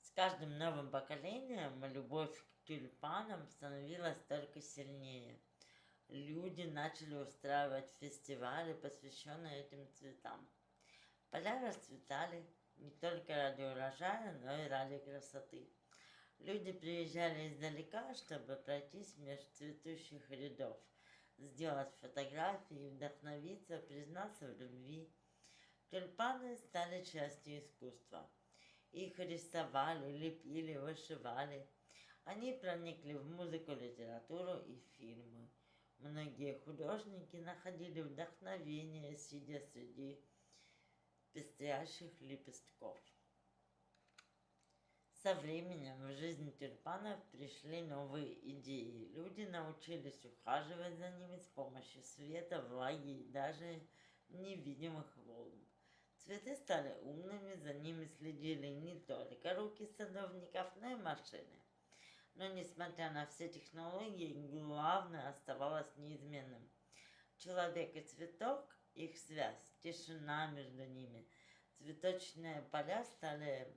С каждым новым поколением любовь к тюльпанам становилась только сильнее. Люди начали устраивать фестивали, посвященные этим цветам. Поля расцветали не только ради урожая, но и ради красоты. Люди приезжали издалека, чтобы пройтись между цветущих рядов, сделать фотографии, вдохновиться, признаться в любви. Тюльпаны стали частью искусства. Их рисовали, лепили, вышивали. Они проникли в музыку, литературу и фильмы. Многие художники находили вдохновение, сидя среди пестрящих лепестков. Со временем в жизнь тюльпанов пришли новые идеи. Люди научились ухаживать за ними с помощью света, влаги и даже невидимых волн. Цветы стали умными, за ними следили не только руки садовников, но и машины. Но несмотря на все технологии, главное оставалось неизменным. Человек и цветок, их связь, тишина между ними. Цветочные поля стали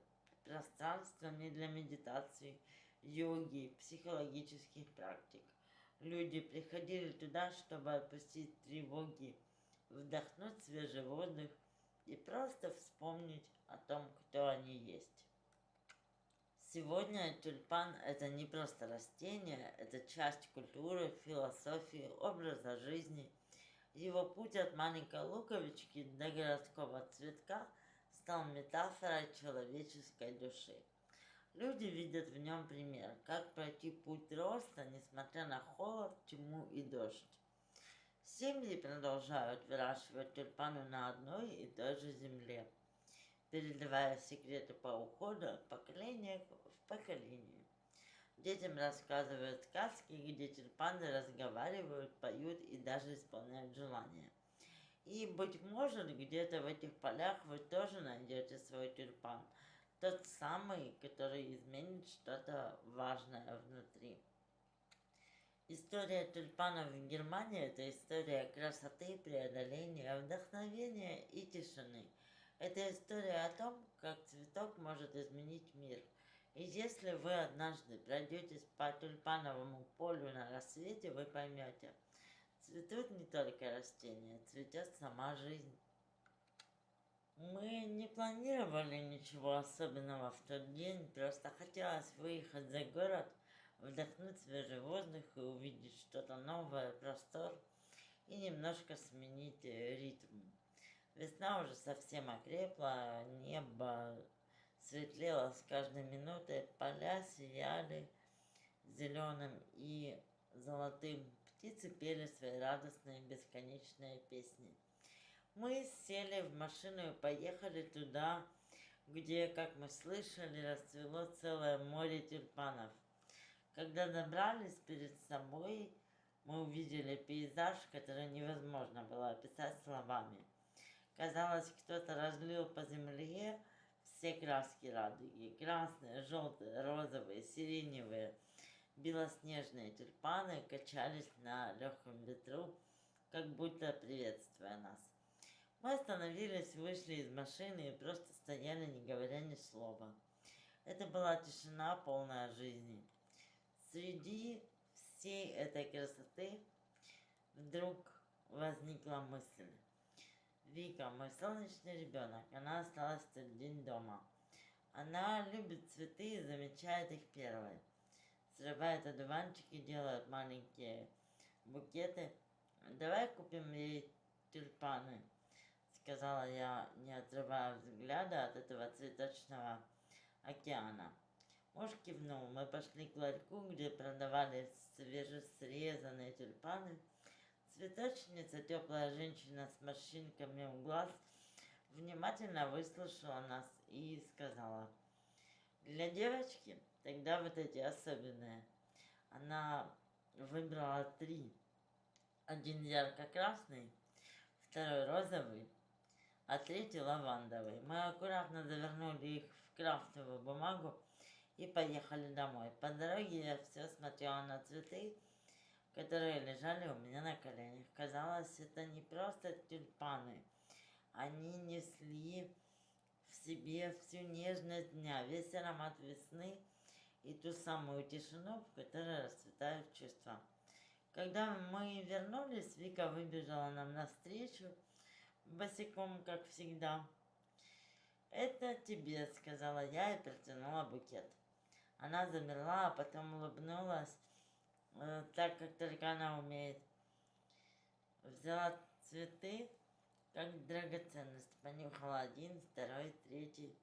пространствами для медитации, йоги, психологических практик. Люди приходили туда, чтобы отпустить тревоги, вдохнуть свежий воздух и просто вспомнить о том, кто они есть. Сегодня тюльпан – это не просто растение, это часть культуры, философии, образа жизни. Его путь от маленькой луковички до городского цветка стал метафорой человеческой души. Люди видят в нем пример, как пройти путь роста, несмотря на холод, тьму и дождь. Семьи продолжают выращивать тюльпаны на одной и той же земле, передавая секреты по уходу от поколения в поколение. Детям рассказывают сказки, где тюльпаны разговаривают, поют и даже исполняют желания. И, быть может, где-то в этих полях вы тоже найдете свой тюльпан. Тот самый, который изменит что-то важное внутри. История тюльпанов в Германии – это история красоты, преодоления, вдохновения и тишины. Это история о том, как цветок может изменить мир. И если вы однажды пройдетесь по тюльпановому полю на рассвете, вы поймете – цветут не только растения, цветет сама жизнь. Мы не планировали ничего особенного в тот день, просто хотелось выехать за город, вдохнуть свежий воздух и увидеть что-то новое, простор и немножко сменить ритм. Весна уже совсем окрепла, небо светлело с каждой минутой, поля сияли зеленым и золотым, птицы пели свои радостные бесконечные песни. Мы сели в машину и поехали туда, где, как мы слышали, расцвело целое море тюльпанов. Когда добрались перед собой, мы увидели пейзаж, который невозможно было описать словами. Казалось, кто-то разлил по земле все краски радуги. Красные, желтые, розовые, сиреневые, белоснежные тюльпаны качались на легком ветру, как будто приветствуя нас. Мы остановились, вышли из машины и просто стояли, не говоря ни слова. Это была тишина, полная жизни. Среди всей этой красоты вдруг возникла мысль. Вика, мой солнечный ребенок, она осталась в тот день дома. Она любит цветы и замечает их первой. Срывает одуванчики, делает маленькие букеты. Давай купим ей тюльпаны, сказала я, не отрывая взгляда от этого цветочного океана. Муж кивнул. Мы пошли к ларьку, где продавали свежесрезанные тюльпаны. Цветочница, теплая женщина с морщинками у глаз, внимательно выслушала нас и сказала: «Для девочки тогда вот эти особенные». Она выбрала 3. Один ярко-красный, второй розовый, а третий лавандовый. Мы аккуратно завернули их в крафтовую бумагу и поехали домой. По дороге я все смотрела на цветы, которые лежали у меня на коленях. Казалось, это не просто тюльпаны. Они несли в себе всю нежность дня, весь аромат весны и ту самую тишину, в которой расцветают чувства. Когда мы вернулись, Вика выбежала нам навстречу, босиком, как всегда. «Это тебе», — сказала я и протянула букет. Она замерла, а потом улыбнулась, так, как только она умеет. Взяла цветы, как драгоценность, понюхала 1, 2, 3.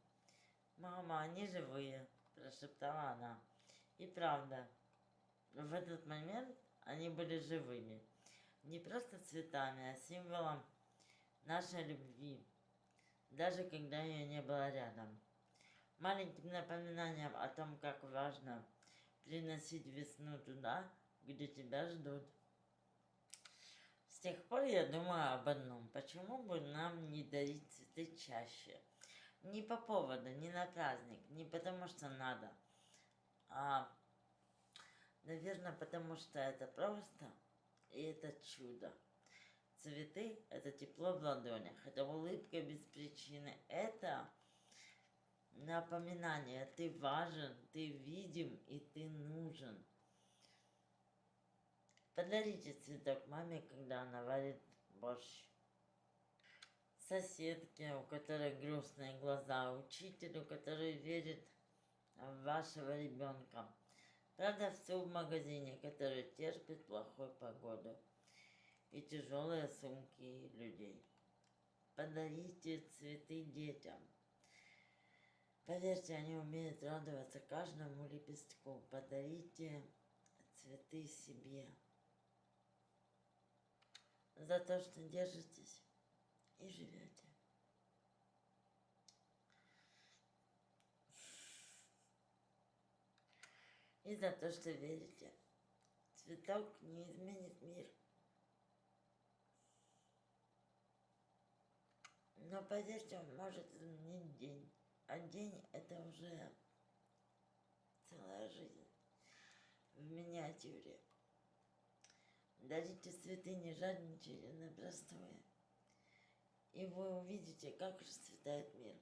«Мама, они живые», — прошептала она. И правда, в этот момент они были живыми. Не просто цветами, а символом нашей любви, даже когда ее не было рядом. Маленьким напоминанием о том, как важно приносить весну туда, где тебя ждут. С тех пор я думаю об одном: почему бы нам не дарить цветы чаще? Не по поводу, не на праздник, не потому что надо, а, наверное, потому что это просто, и это чудо. Цветы — это тепло в ладонях, это улыбка без причины, это напоминание: ты важен, ты видим и ты нужен. Подарите цветок маме, когда она варит борщ. Соседке, у которой грустные глаза, учителю, который верит в вашего ребенка, продавцу в магазине, который терпит плохую погоду и тяжелые сумки людей. Подарите цветы детям. Поверьте, они умеют радоваться каждому лепестку. Подарите цветы себе за то, что держитесь и живете. И за то, что верите. Цветок не изменит мир. Но поверьте, он может изменить день. А день — это уже целая жизнь в миниатюре. Дарите цветы, не жадничайте на простое. И вы увидите, как расцветает мир.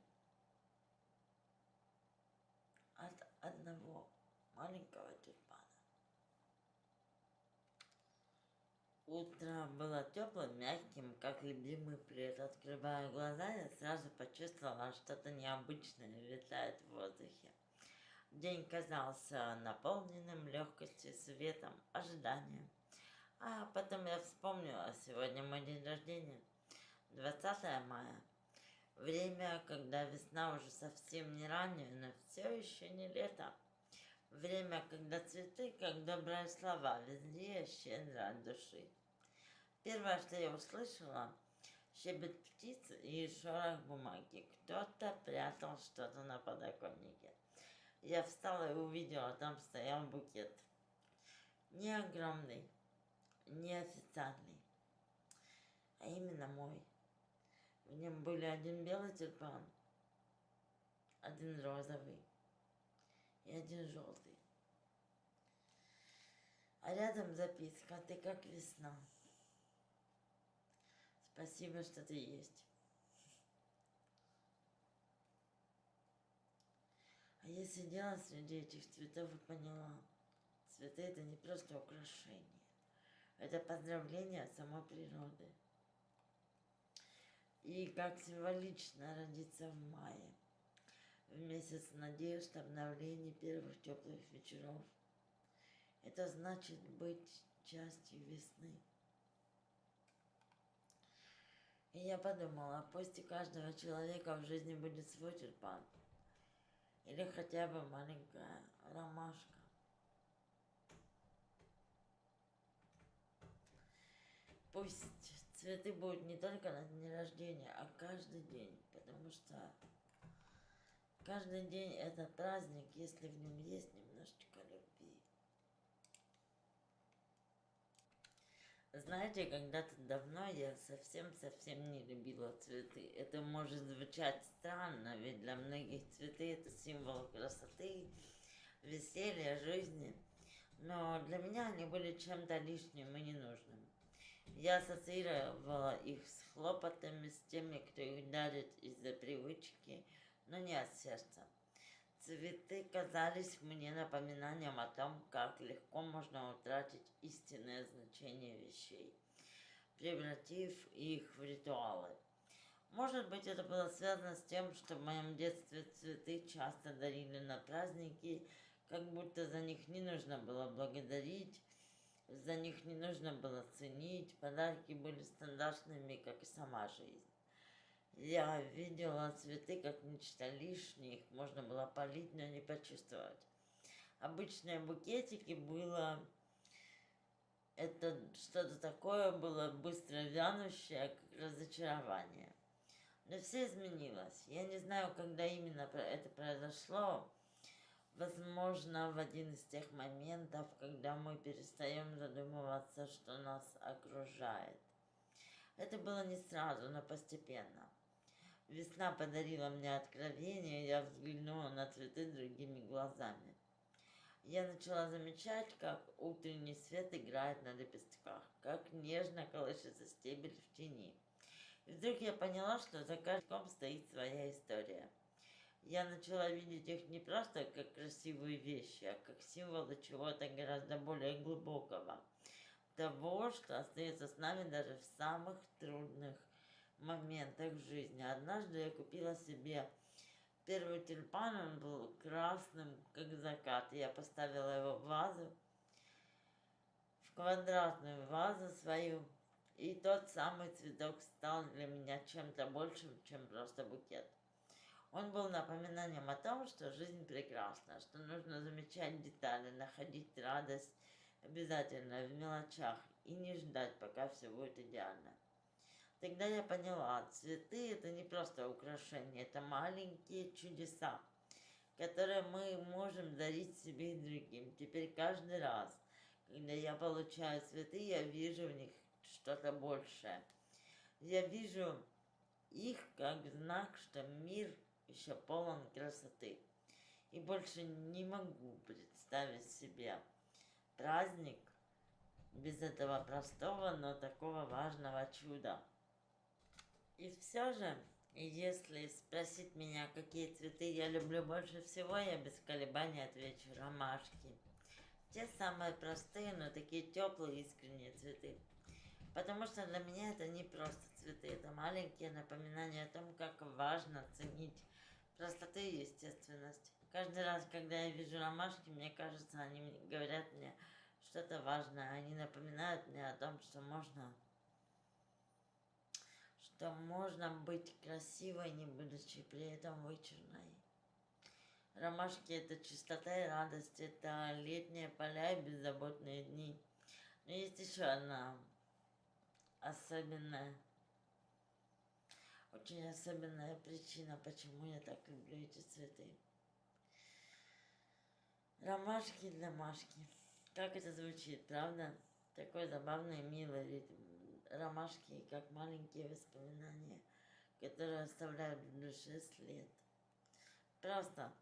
От одного маленького тюльпана. Утро было теплым, мягким, как любимый плед. Открывая глаза, я сразу почувствовала, что что-то необычное витает в воздухе. День казался наполненным легкостью, светом, ожиданием. А потом я вспомнила, сегодня мой день рождения, 20 мая. Время, когда весна уже совсем не ранняя, но все еще не лето. Время, когда цветы, как добрые слова, везде щедро от души. Первое, что я услышала, щебет птиц и шорох бумаги. Кто-то прятал что-то на подоконнике. Я встала и увидела, там стоял букет. Не огромный, не официальный, а именно мой. В нем были один белый тюльпан, один розовый и один желтый. А рядом записка: «Ты как весна. Спасибо, что ты есть». А я сидела среди этих цветов и поняла, цветы — это не просто украшение, это поздравление от самой природы. И как символично родиться в мае, в месяц надежд, обновлений, первых теплых вечеров. Это значит быть частью весны. И я подумала, пусть у каждого человека в жизни будет свой тюльпан. Или хотя бы маленькая ромашка. Пусть цветы будут не только на день рождения, а каждый день. Потому что каждый день это праздник, если в нем есть немножечко любви. Знаете, когда-то давно я совсем не любила цветы. Это может звучать странно, ведь для многих цветы — это символ красоты, веселья, жизни. Но для меня они были чем-то лишним и ненужным. Я ассоциировала их с хлопотами, с теми, кто их дарит из-за привычки, но не от сердца. Цветы казались мне напоминанием о том, как легко можно утратить истинное значение вещей, превратив их в ритуалы. Может быть, это было связано с тем, что в моем детстве цветы часто дарили на праздники, как будто за них не нужно было благодарить, за них не нужно было ценить, подарки были стандартными, как и сама жизнь. Я видела цветы как нечто лишнее, их можно было полить, но не почувствовать. Обычные букетики было... Это что-то такое было быстро вянущее, как разочарование. Но все изменилось. Я не знаю, когда именно это произошло. Возможно, в один из тех моментов, когда мы перестаем задумываться, что нас окружает. Это было не сразу, но постепенно. Весна подарила мне откровение, я взглянула на цветы другими глазами. Я начала замечать, как утренний свет играет на лепестках, как нежно колышется стебель в тени. И вдруг я поняла, что за каждым стоит своя история. Я начала видеть их не просто как красивые вещи, а как символы чего-то гораздо более глубокого. Того, что остается с нами даже в самых трудных моментах жизни. Однажды я купила себе первый тюльпан, он был красным, как закат. Я поставила его в вазу, в квадратную вазу свою, и тот самый цветок стал для меня чем-то большим, чем просто букет. Он был напоминанием о том, что жизнь прекрасна, что нужно замечать детали, находить радость обязательно в мелочах и не ждать, пока все будет идеально. Тогда я поняла, цветы — это не просто украшения, это маленькие чудеса, которые мы можем дарить себе и другим. Теперь каждый раз, когда я получаю цветы, я вижу в них что-то большее. Я вижу их как знак, что мир еще полон красоты. И больше не могу представить себе праздник без этого простого, но такого важного чуда. И все же, если спросить меня, какие цветы я люблю больше всего, я без колебаний отвечу: ромашки. Те самые простые, но такие теплые, искренние цветы. Потому что для меня это не просто цветы, это маленькие напоминания о том, как важно ценить простоту и естественность. Каждый раз, когда я вижу ромашки, мне кажется, они говорят мне что-то важное. Они напоминают мне о том, что можно быть красивой, не будучи при этом вычурной. Ромашки — это чистота и радость, это летние поля и беззаботные дни. Но есть еще одна особенная, очень особенная причина, почему я так люблю эти цветы. Ромашки для Машки. Как это звучит, правда? Такой забавный и милый ритм. Ромашки, как маленькие воспоминания, которые оставляют в душе след. Просто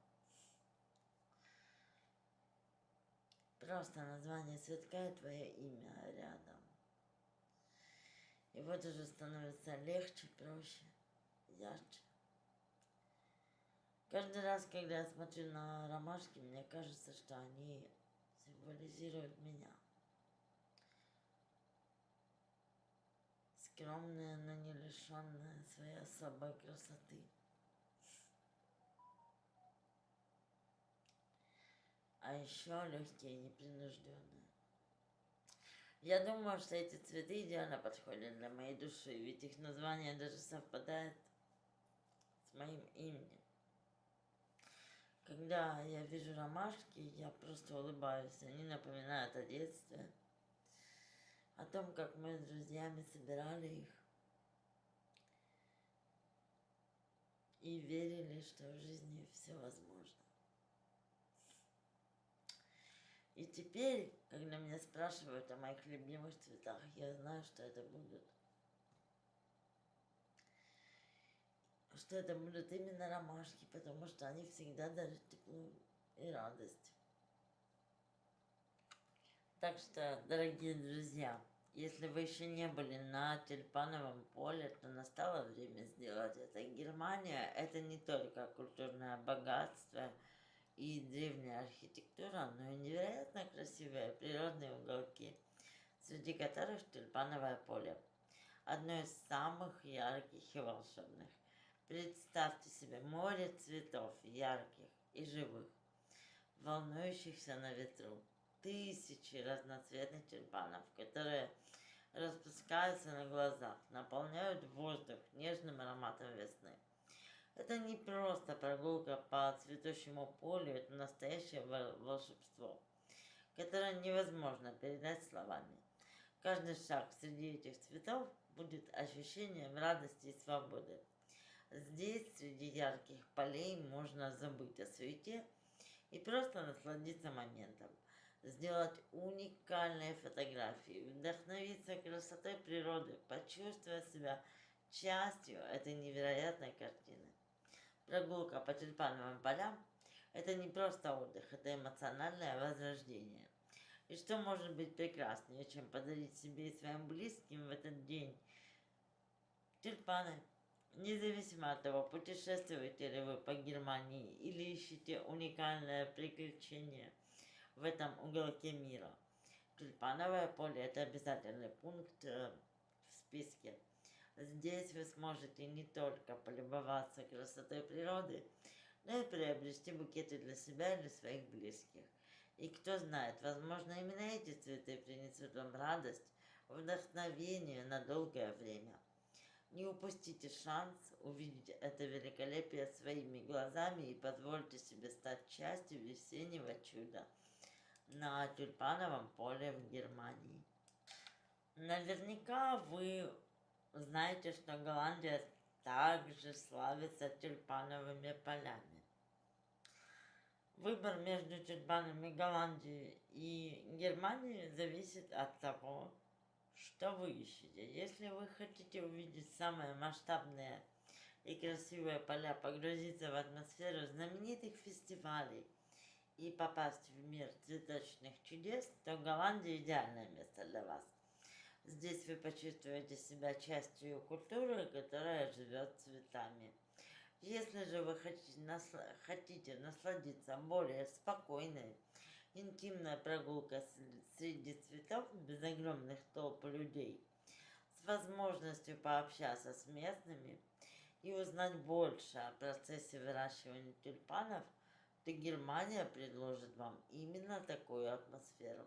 название цветка и твое имя рядом. И вот уже становится легче, проще, ярче. Каждый раз, когда я смотрю на ромашки, мне кажется, что они символизируют меня. Скромная, но не лишенная своей особой красоты. А еще легкие и непринужденные. Я думаю, что эти цветы идеально подходят для моей души, ведь их название даже совпадает с моим именем. Когда я вижу ромашки, я просто улыбаюсь. Они напоминают о детстве, о том, как мы с друзьями собирали их и верили, что в жизни все возможно. И теперь, когда меня спрашивают о моих любимых цветах, я знаю, что это будут именно ромашки, потому что они всегда дарят тепло и радость. Так что, дорогие друзья, если вы еще не были на тюльпановом поле, то настало время сделать это. Германия — это не только культурное богатство и древняя архитектура, но и невероятно красивые природные уголки, среди которых тюльпановое поле. Одно из самых ярких и волшебных. Представьте себе море цветов, ярких и живых, волнующихся на ветру. Тысячи разноцветных тюльпанов, которые распускаются на глазах, наполняют воздух нежным ароматом весны. Это не просто прогулка по цветущему полю, это настоящее волшебство, которое невозможно передать словами. Каждый шаг среди этих цветов будет ощущением радости и свободы. Здесь, среди ярких полей, можно забыть о суете и просто насладиться моментом. Сделать уникальные фотографии, вдохновиться красотой природы, почувствовать себя частью этой невероятной картины. Прогулка по тюльпановым полям — это не просто отдых, это эмоциональное возрождение. И что может быть прекраснее, чем подарить себе и своим близким в этот день тюльпаны? Независимо от того, путешествуете ли вы по Германии или ищете уникальное приключение в этом уголке мира, тюльпановое поле — это обязательный пункт в списке. Здесь вы сможете не только полюбоваться красотой природы, но и приобрести букеты для себя и для своих близких. И кто знает, возможно, именно эти цветы принесут вам радость, вдохновение на долгое время. Не упустите шанс увидеть это великолепие своими глазами и позвольте себе стать частью весеннего чуда на тюльпановом поле в Германии. Наверняка вы знаете, что Голландия также славится тюльпановыми полями. Выбор между тюльпанами Голландии и Германии зависит от того, что вы ищете. Если вы хотите увидеть самые масштабные и красивые поля, погрузиться в атмосферу знаменитых фестивалей и попасть в мир цветочных чудес, то Голландия — идеальное место для вас. Здесь вы почувствуете себя частью культуры, которая живет цветами. Если же вы хотите насладиться более спокойной, интимной прогулкой среди цветов без огромных толп людей, с возможностью пообщаться с местными и узнать больше о процессе выращивания тюльпанов, то то Германия предложит вам именно такую атмосферу.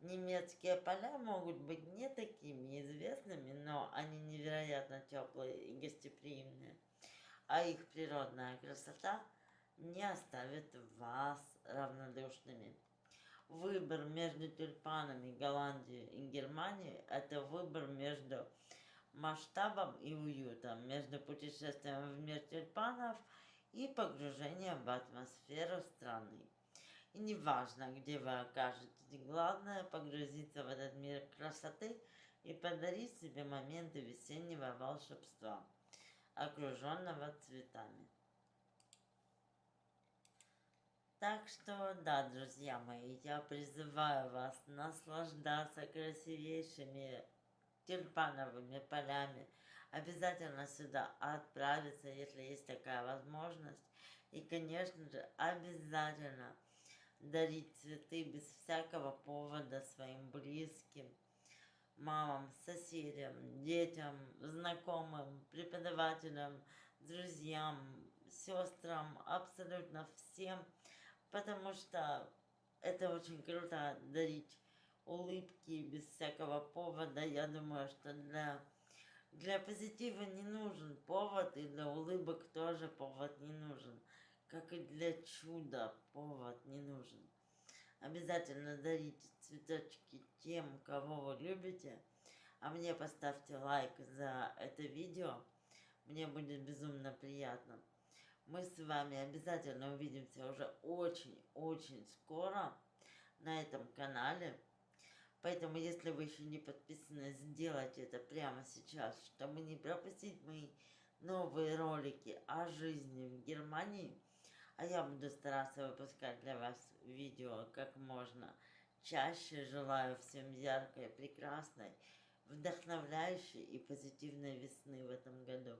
Немецкие поля могут быть не такими известными, но они невероятно теплые и гостеприимные, а их природная красота не оставит вас равнодушными. Выбор между тюльпанами Голландии и Германии – это выбор между масштабом и уютом, между путешествием в мир тюльпанов и погружением в атмосферу страны. И неважно, где вы окажетесь, главное погрузиться в этот мир красоты и подарить себе моменты весеннего волшебства, окруженного цветами. Так что, да, друзья мои, я призываю вас наслаждаться красивейшими тюльпановыми полями. Обязательно сюда отправиться, если есть такая возможность. И, конечно же, обязательно дарить цветы без всякого повода своим близким, мамам, соседям, детям, знакомым, преподавателям, друзьям, сестрам, абсолютно всем, потому что это очень круто дарить улыбки без всякого повода. Я думаю, что для позитива не нужен повод, и для улыбок тоже повод не нужен. Как и для чуда повод не нужен. Обязательно дарите цветочки тем, кого вы любите. А мне поставьте лайк за это видео. Мне будет безумно приятно. Мы с вами обязательно увидимся уже очень-очень скоро на этом канале. Поэтому, если вы еще не подписаны, сделайте это прямо сейчас, чтобы не пропустить мои новые ролики о жизни в Германии. А я буду стараться выпускать для вас видео как можно чаще. Желаю всем яркой, прекрасной, вдохновляющей и позитивной весны в этом году.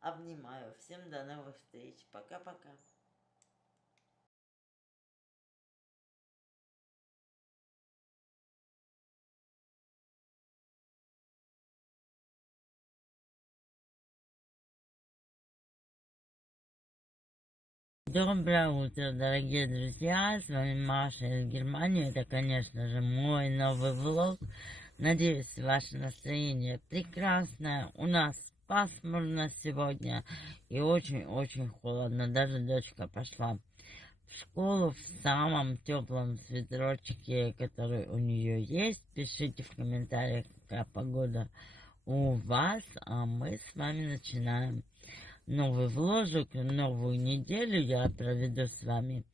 Обнимаю. Всем до новых встреч. Пока-пока. Доброе утро, дорогие друзья, с вами Маша из Германии, это, конечно же, мой новый влог. Надеюсь, ваше настроение прекрасное. У нас пасмурно сегодня и очень-очень холодно. Даже дочка пошла в школу в самом теплом свитерочке, который у нее есть. Пишите в комментариях, какая погода у вас, а мы с вами начинаем новый вложек, новую неделю я проведу с вами.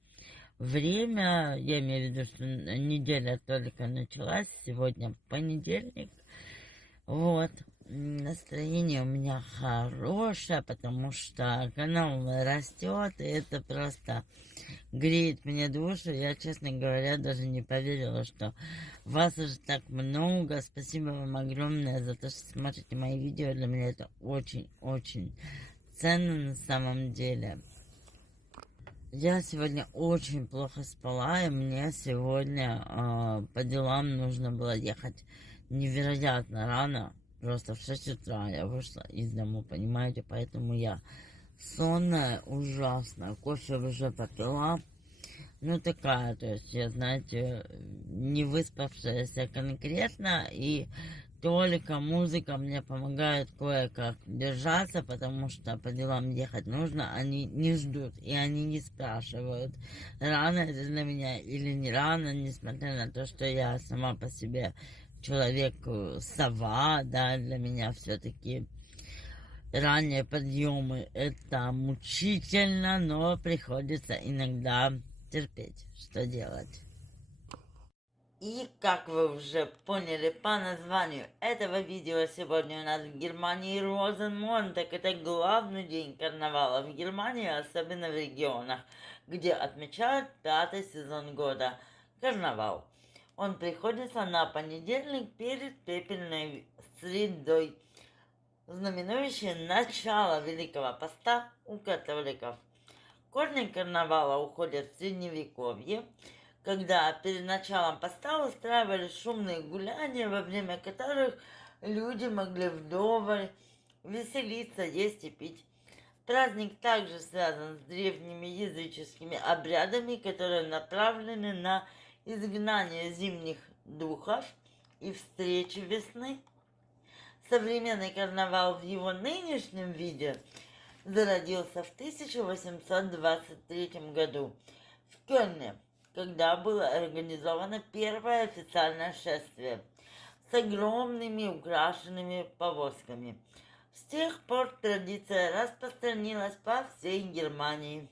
Время, я имею в виду, что неделя только началась, сегодня понедельник. Вот, настроение у меня хорошее, потому что канал растет, и это просто греет мне душу. Я, честно говоря, даже не поверила, что вас уже так много. Спасибо вам огромное за то, что смотрите мои видео. Для меня это очень-очень ценно на самом деле. Я сегодня очень плохо спала, и мне сегодня по делам нужно было ехать невероятно рано. Просто в 6 утра я вышла из дома, понимаете, поэтому я сонная ужасно. Кофе уже попила. Ну, такая, то есть я, знаете, не выспавшаяся конкретно, и только музыка мне помогает кое-как держаться, потому что по делам ехать нужно, они не ждут, и они не спрашивают, рано это для меня или не рано, несмотря на то, что я сама по себе человек-сова, да, для меня все-таки ранние подъемы это мучительно, но приходится иногда терпеть, что делать. И как вы уже поняли по названию этого видео, сегодня у нас в Германии Розенмонтаг. Это главный день карнавала в Германии, особенно в регионах, где отмечают 5-й сезон года – карнавал. Он приходится на понедельник перед пепельной средой, знаменующей начало Великого Поста у католиков. Корни карнавала уходят в Средневековье, когда перед началом поста устраивали шумные гуляния, во время которых люди могли вдоволь веселиться, есть и пить. Праздник также связан с древними языческими обрядами, которые направлены на изгнание зимних духов и встречу весны. Современный карнавал в его нынешнем виде зародился в 1823 году в Кёльне, когда было организовано первое официальное шествие с огромными украшенными повозками. С тех пор традиция распространилась по всей Германии.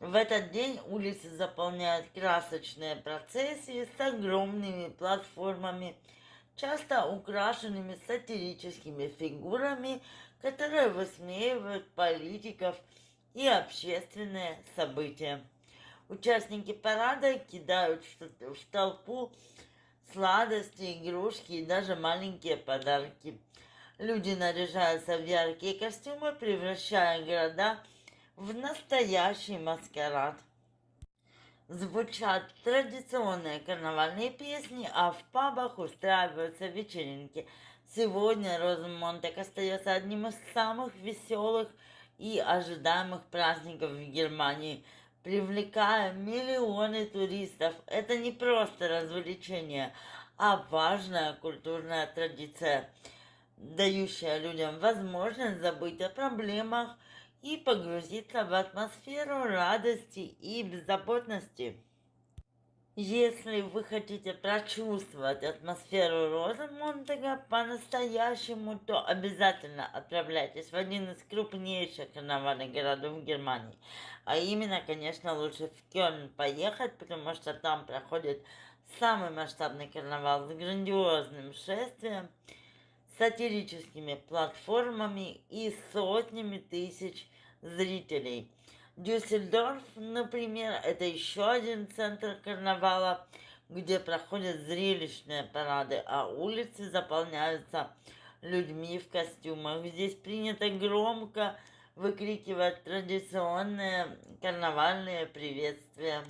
В этот день улицы заполняют красочные процессии с огромными платформами, часто украшенными сатирическими фигурами, которые высмеивают политиков и общественные события. Участники парада кидают в толпу сладости, игрушки и даже маленькие подарки. Люди наряжаются в яркие костюмы, превращая города в настоящий маскарад. Звучат традиционные карнавальные песни, а в пабах устраиваются вечеринки. Сегодня Розенмонтак остается одним из самых веселых и ожидаемых праздников в Германии, привлекая миллионы туристов. Это не просто развлечение, а важная культурная традиция, дающая людям возможность забыть о проблемах и погрузиться в атмосферу радости и беззаботности. Если вы хотите прочувствовать атмосферу Розенмонтага по-настоящему, то обязательно отправляйтесь в один из крупнейших карнавальных городов Германии. А именно, конечно, лучше в Кёльн поехать, потому что там проходит самый масштабный карнавал с грандиозным шествием, сатирическими платформами и сотнями тысяч зрителей. Дюссельдорф, например, это еще один центр карнавала, где проходят зрелищные парады, а улицы заполняются людьми в костюмах. Здесь принято громко выкрикивать традиционные карнавальные приветствия.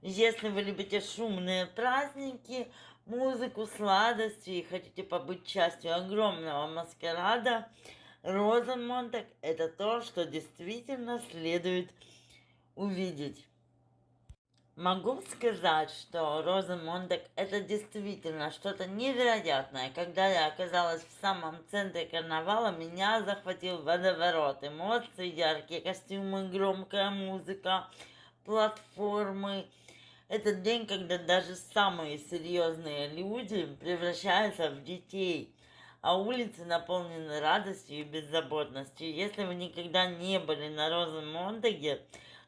Если вы любите шумные праздники, музыку, сладости и хотите побыть частью огромного маскарада, Розенмонтак – это то, что действительно следует увидеть. Могу сказать, что Розенмонтак – это действительно что-то невероятное. Когда я оказалась в самом центре карнавала, меня захватил водоворот эмоций, яркие костюмы, громкая музыка, платформы. Этот день, когда даже самые серьезные люди превращаются в детей, а улицы наполнены радостью и беззаботностью. Если вы никогда не были на Розенмонтаге,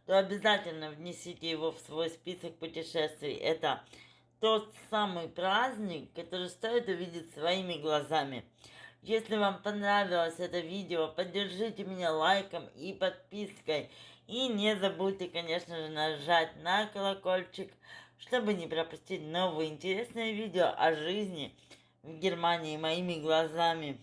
то обязательно внесите его в свой список путешествий. Это тот самый праздник, который стоит увидеть своими глазами. Если вам понравилось это видео, поддержите меня лайком и подпиской. И не забудьте, конечно же, нажать на колокольчик, чтобы не пропустить новые интересные видео о жизни в Германии моими глазами.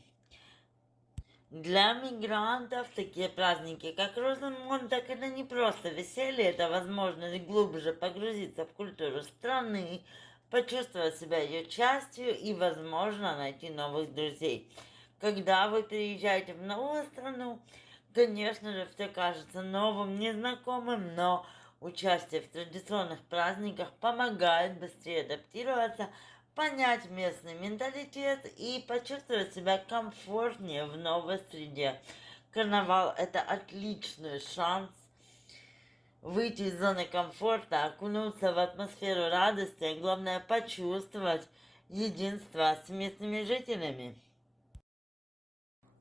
Для мигрантов такие праздники, как Розенмонтак, это не просто веселье, это возможность глубже погрузиться в культуру страны, почувствовать себя ее частью и, возможно, найти новых друзей. Когда вы приезжаете в новую страну, конечно же, все кажется новым, незнакомым, но участие в традиционных праздниках помогает быстрее адаптироваться, понять местный менталитет и почувствовать себя комфортнее в новой среде. Карнавал – это отличный шанс выйти из зоны комфорта, окунуться в атмосферу радости, а главное почувствовать единство с местными жителями.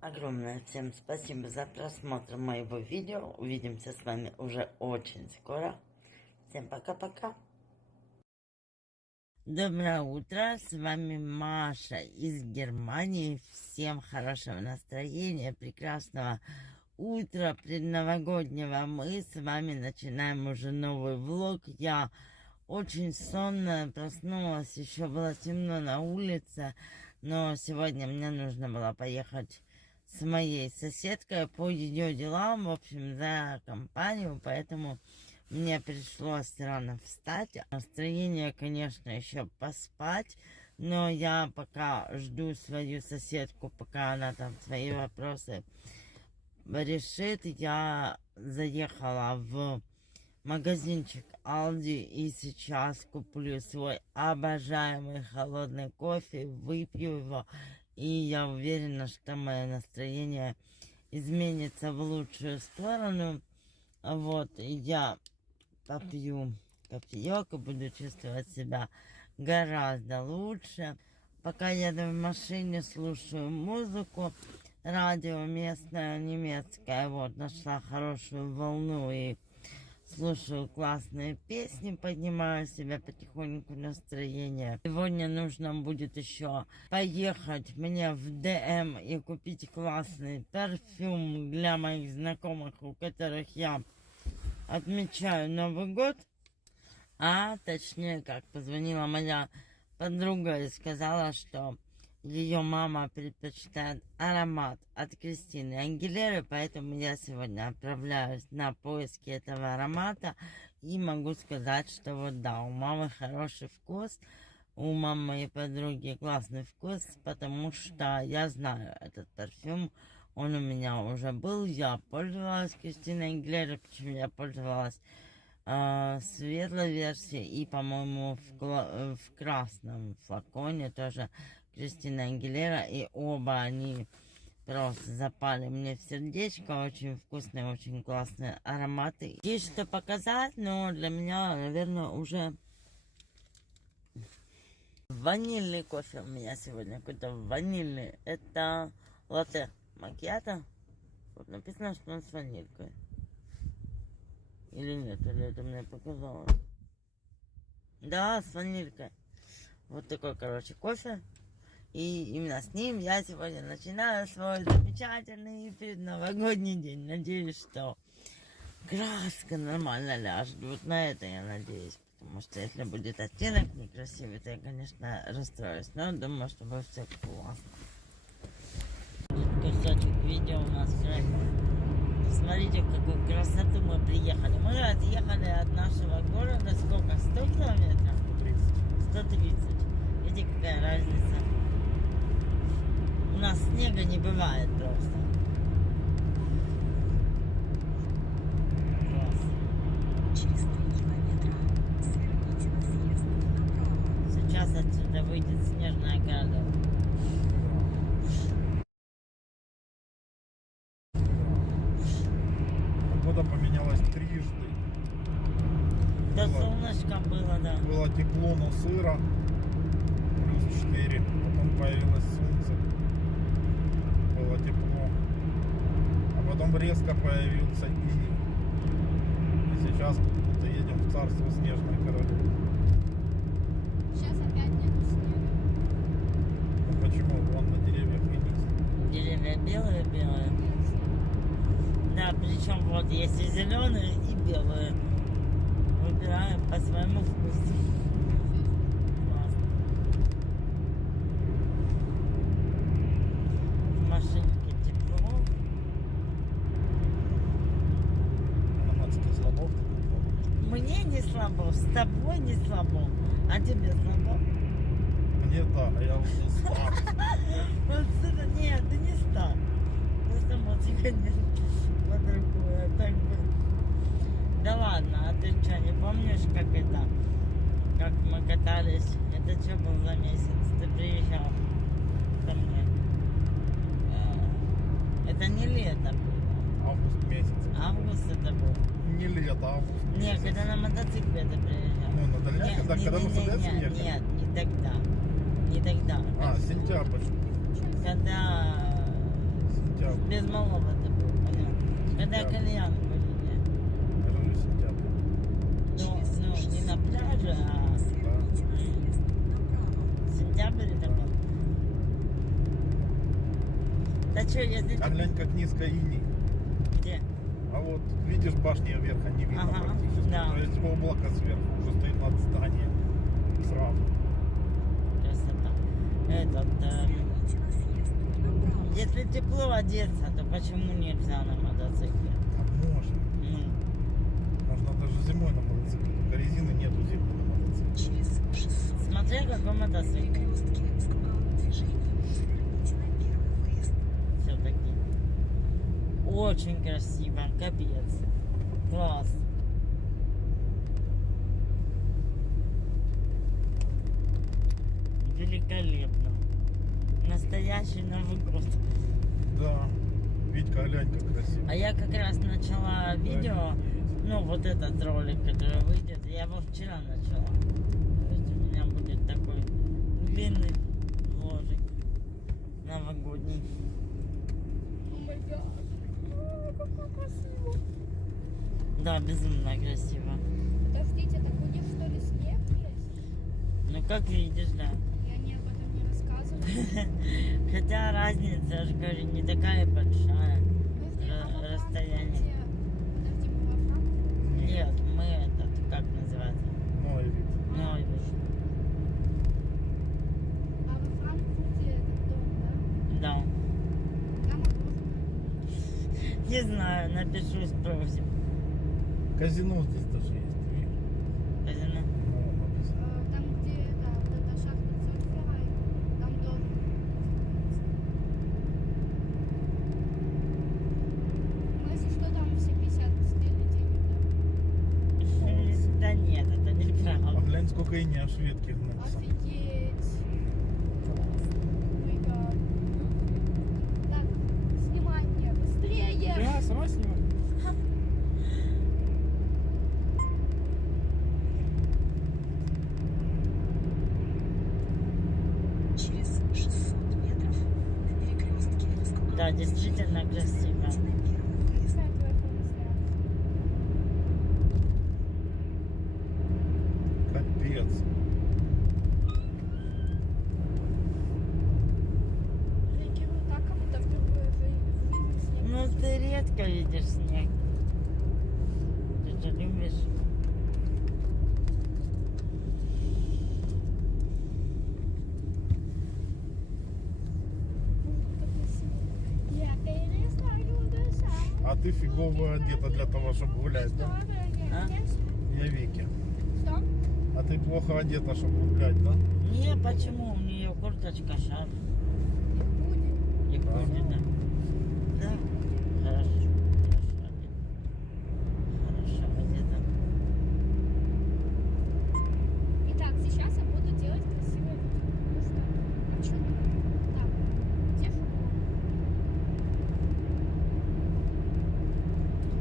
Огромное всем спасибо за просмотр моего видео. Увидимся с вами уже очень скоро. Всем пока-пока. Доброе утро, с вами Маша из Германии. Всем хорошего настроения, прекрасного утра предновогоднего. Мы с вами начинаем уже новый влог. Я очень сонная, проснулась, еще было темно на улице, но сегодня мне нужно было поехать с моей соседкой по ее делам, в общем, за компанию, поэтому мне пришлось рано встать. Настроение, конечно, еще поспать, но я пока жду свою соседку, пока она там свои вопросы решит, я заехала в магазинчик Aldi и сейчас куплю свой обожаемый холодный кофе, выпью его, и я уверена, что мое настроение изменится в лучшую сторону. Вот, и я попью кофеек и буду чувствовать себя гораздо лучше. Пока еду в машине, слушаю музыку, радио местное, немецкое, вот, нашла хорошую волну и слушаю классные песни, поднимаю себя потихоньку настроение. Сегодня нужно будет еще поехать мне в ДМ и купить классный парфюм для моих знакомых, у которых я отмечаю Новый год. А точнее, как позвонила моя подруга и сказала, что ее мама предпочитает аромат от Кристины Агилеры, поэтому я сегодня отправляюсь на поиски этого аромата и могу сказать, что вот да, у мамы хороший вкус, у мамы моей подруги классный вкус, потому что я знаю этот парфюм, он у меня уже был, я пользовалась Кристиной Агилерой, причем я пользовалась светлой версии и, по-моему, в красном флаконе тоже Кристина Агилера, и оба они просто запали мне в сердечко. Очень вкусные, очень классные ароматы. Есть что показать, но для меня, наверное, уже ванильный кофе у меня сегодня. Какой-то ванильный. Это латте макьято. Вот написано, что он с ванилькой. Или нет, или это мне показалось. Да, с ванилькой. Вот такой, короче, кофе. И именно с ним я сегодня начинаю свой замечательный предновогодний день. Надеюсь, что краска нормально ляжет. Вот на это я надеюсь. Потому что если будет оттенок некрасивый, то я, конечно, расстроюсь. Но думаю, что будет все классно. Кусочек видео у нас красивый. Смотрите, в какую красоту мы приехали. Мы отъехали от нашего города сколько? 100 километров? 130. Видите, какая разница? У нас снега не бывает просто. Класс. Сейчас отсюда выйдет снежная королева. Погода поменялась трижды. Да, солнышко было, да. Было тепло, но сыро. Плюс 4. Потом появилось солнце. Было тепло. А потом резко появился иней. И сейчас будто едем в царство снежной королевы. Сейчас опять нету снега. Ну почему? Вон на деревьях иней. Деревья белые-белые. Да, причем вот есть и зеленые, и белые. Выбираем по своему вкусу. Классно. В машинке тепло. На Мацке слабо. Мне не слабо, с тобой не слабо. А тебе слабо? Мне да, а я уже стар. Вот это, нет, ты не стал. Просто мозга нет. По-другому, так бы. Да ладно, а ты что, не помнишь, как это? Как мы катались? Это что был за месяц? Ты приезжал ко мне. Это не лето было. Август месяц. Август это был. Не лето, август месяц. Нет, когда на мотоцикле ты приезжал. Ну, на дальняке, да, когда мы с Одессы нет, ехали? нет, не тогда. Не тогда. А, сентябрь. Когда Сентябрь. без малого ты был, понятно. Когда Сентябрь. кальян были. Говорю, сентябрь. Ну, не на пляже, а Да. сентябрь это был. Да что, если А глянь, как низко иней. где? А вот видишь, башни верха не видно Ага, практически. да. То есть облако сверху уже стоит над зданием. Сразу. Красота. Если тепло одеться, то почему нельзя на мотоцикле? А можно. Ну, Можно даже зимой на мотоцикле. Только резины нету зимой на мотоцикле. смотря какой мотоцикл. Все-таки. Очень красиво, капец. Класс. Великолепно. Настоящий Новый год. Да. Витька, глянь, как красиво. А я как раз начала видео, ну вот этот ролик, который выйдет, я его вчера начала. То есть у меня будет такой длинный вложик новогодний. О май гад. Как красиво. Да, безумно красиво. Подождите, так у них что ли снег есть? Ну как видишь, да. И они об этом не рассказывают. Хотя разница, я же говорю, не такая большая. Подожди, а во Расстояние. Франкфурте... Подожди, мы во Франкфурте? Нет, мы этот, как называется? Ну и вид. Ну, А во Франкфурте этот дом, да? да. Там мороженое. Не знаю, напишу, спросим. Казино здесь даже есть. видишь? Казино. Ну, написано. Там, где это, вот эта шахта Церфера, там тоже. Ну, если что, там все 50 слили денег, Молодцы. Да нет, это А неправда. глянь, сколько и не аж ветки да? гнулся. Офигеть. Ой, гад. Так, снимай мне, быстрее! Да, сама снимай. Через 600 метров в перекрестке с Да, действительно красиво. Пускай поехал быстрее. Капец. Реагирую так, как будто впервые в жизни снег. Ну, ты редко видишь снег. Ты же любишь. Я перестаю дышать. А ты фигово одета для того, чтобы гулять, да? А? Я Вики. Что? А ты плохо одета, чтобы гулять, да? Не, почему? У нее курточка, шарф. Не будет. И Да. ходит, да. Да. Хорошо. Хорошо одета. Хорошо одета. Итак, сейчас я буду делать красивое видео. Ну что? А что? Так, где футбол?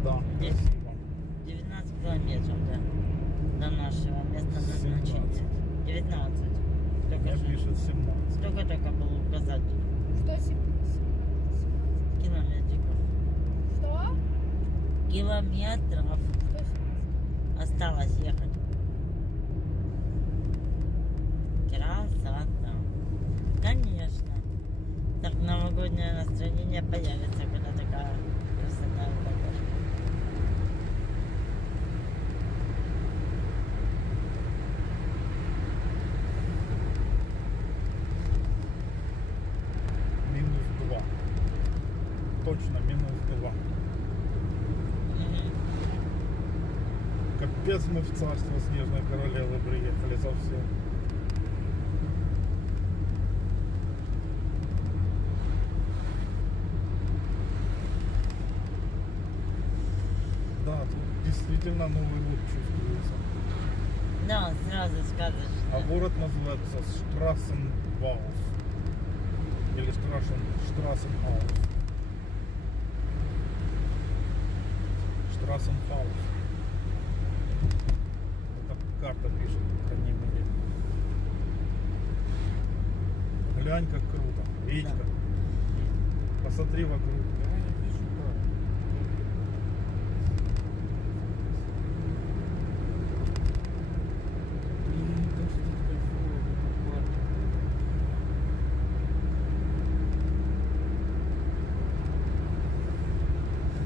Да, Здесь? красиво. 19 километров, да. До нашего места назначения. 19. Мне Только что. пишет 17. Только был указатель. Что 17? Километриков. Что? Километров. Что 17? Осталось ехать. Красота. Конечно. Так новогоднее настроение появится, когда такая красота выпадет. Минус 2. Точно, минус 2. Мгм. Капец, мы в царство Снежной Королевы приехали совсем. Да, тут действительно Новый год чувствуется. Да, сразу сказочно. А город называется Штрассенбаус. Или Штрассенхаус. Штрассенхаус. Это карта пишет, по крайней мере. Глянь, как круто. Витька, посмотри вокруг.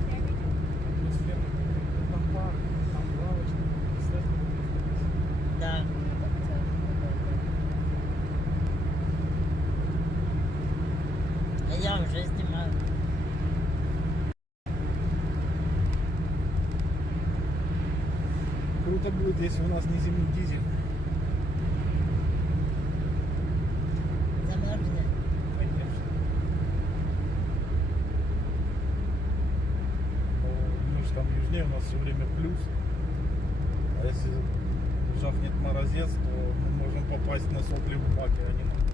Я видел. Да. А я уже снимаю. Круто будет, если у нас не зимний дизель. Замерзнет. Конечно. дней у нас все время плюс. А если жахнет морозец, то мы можем попасть на сопли в баке, а не на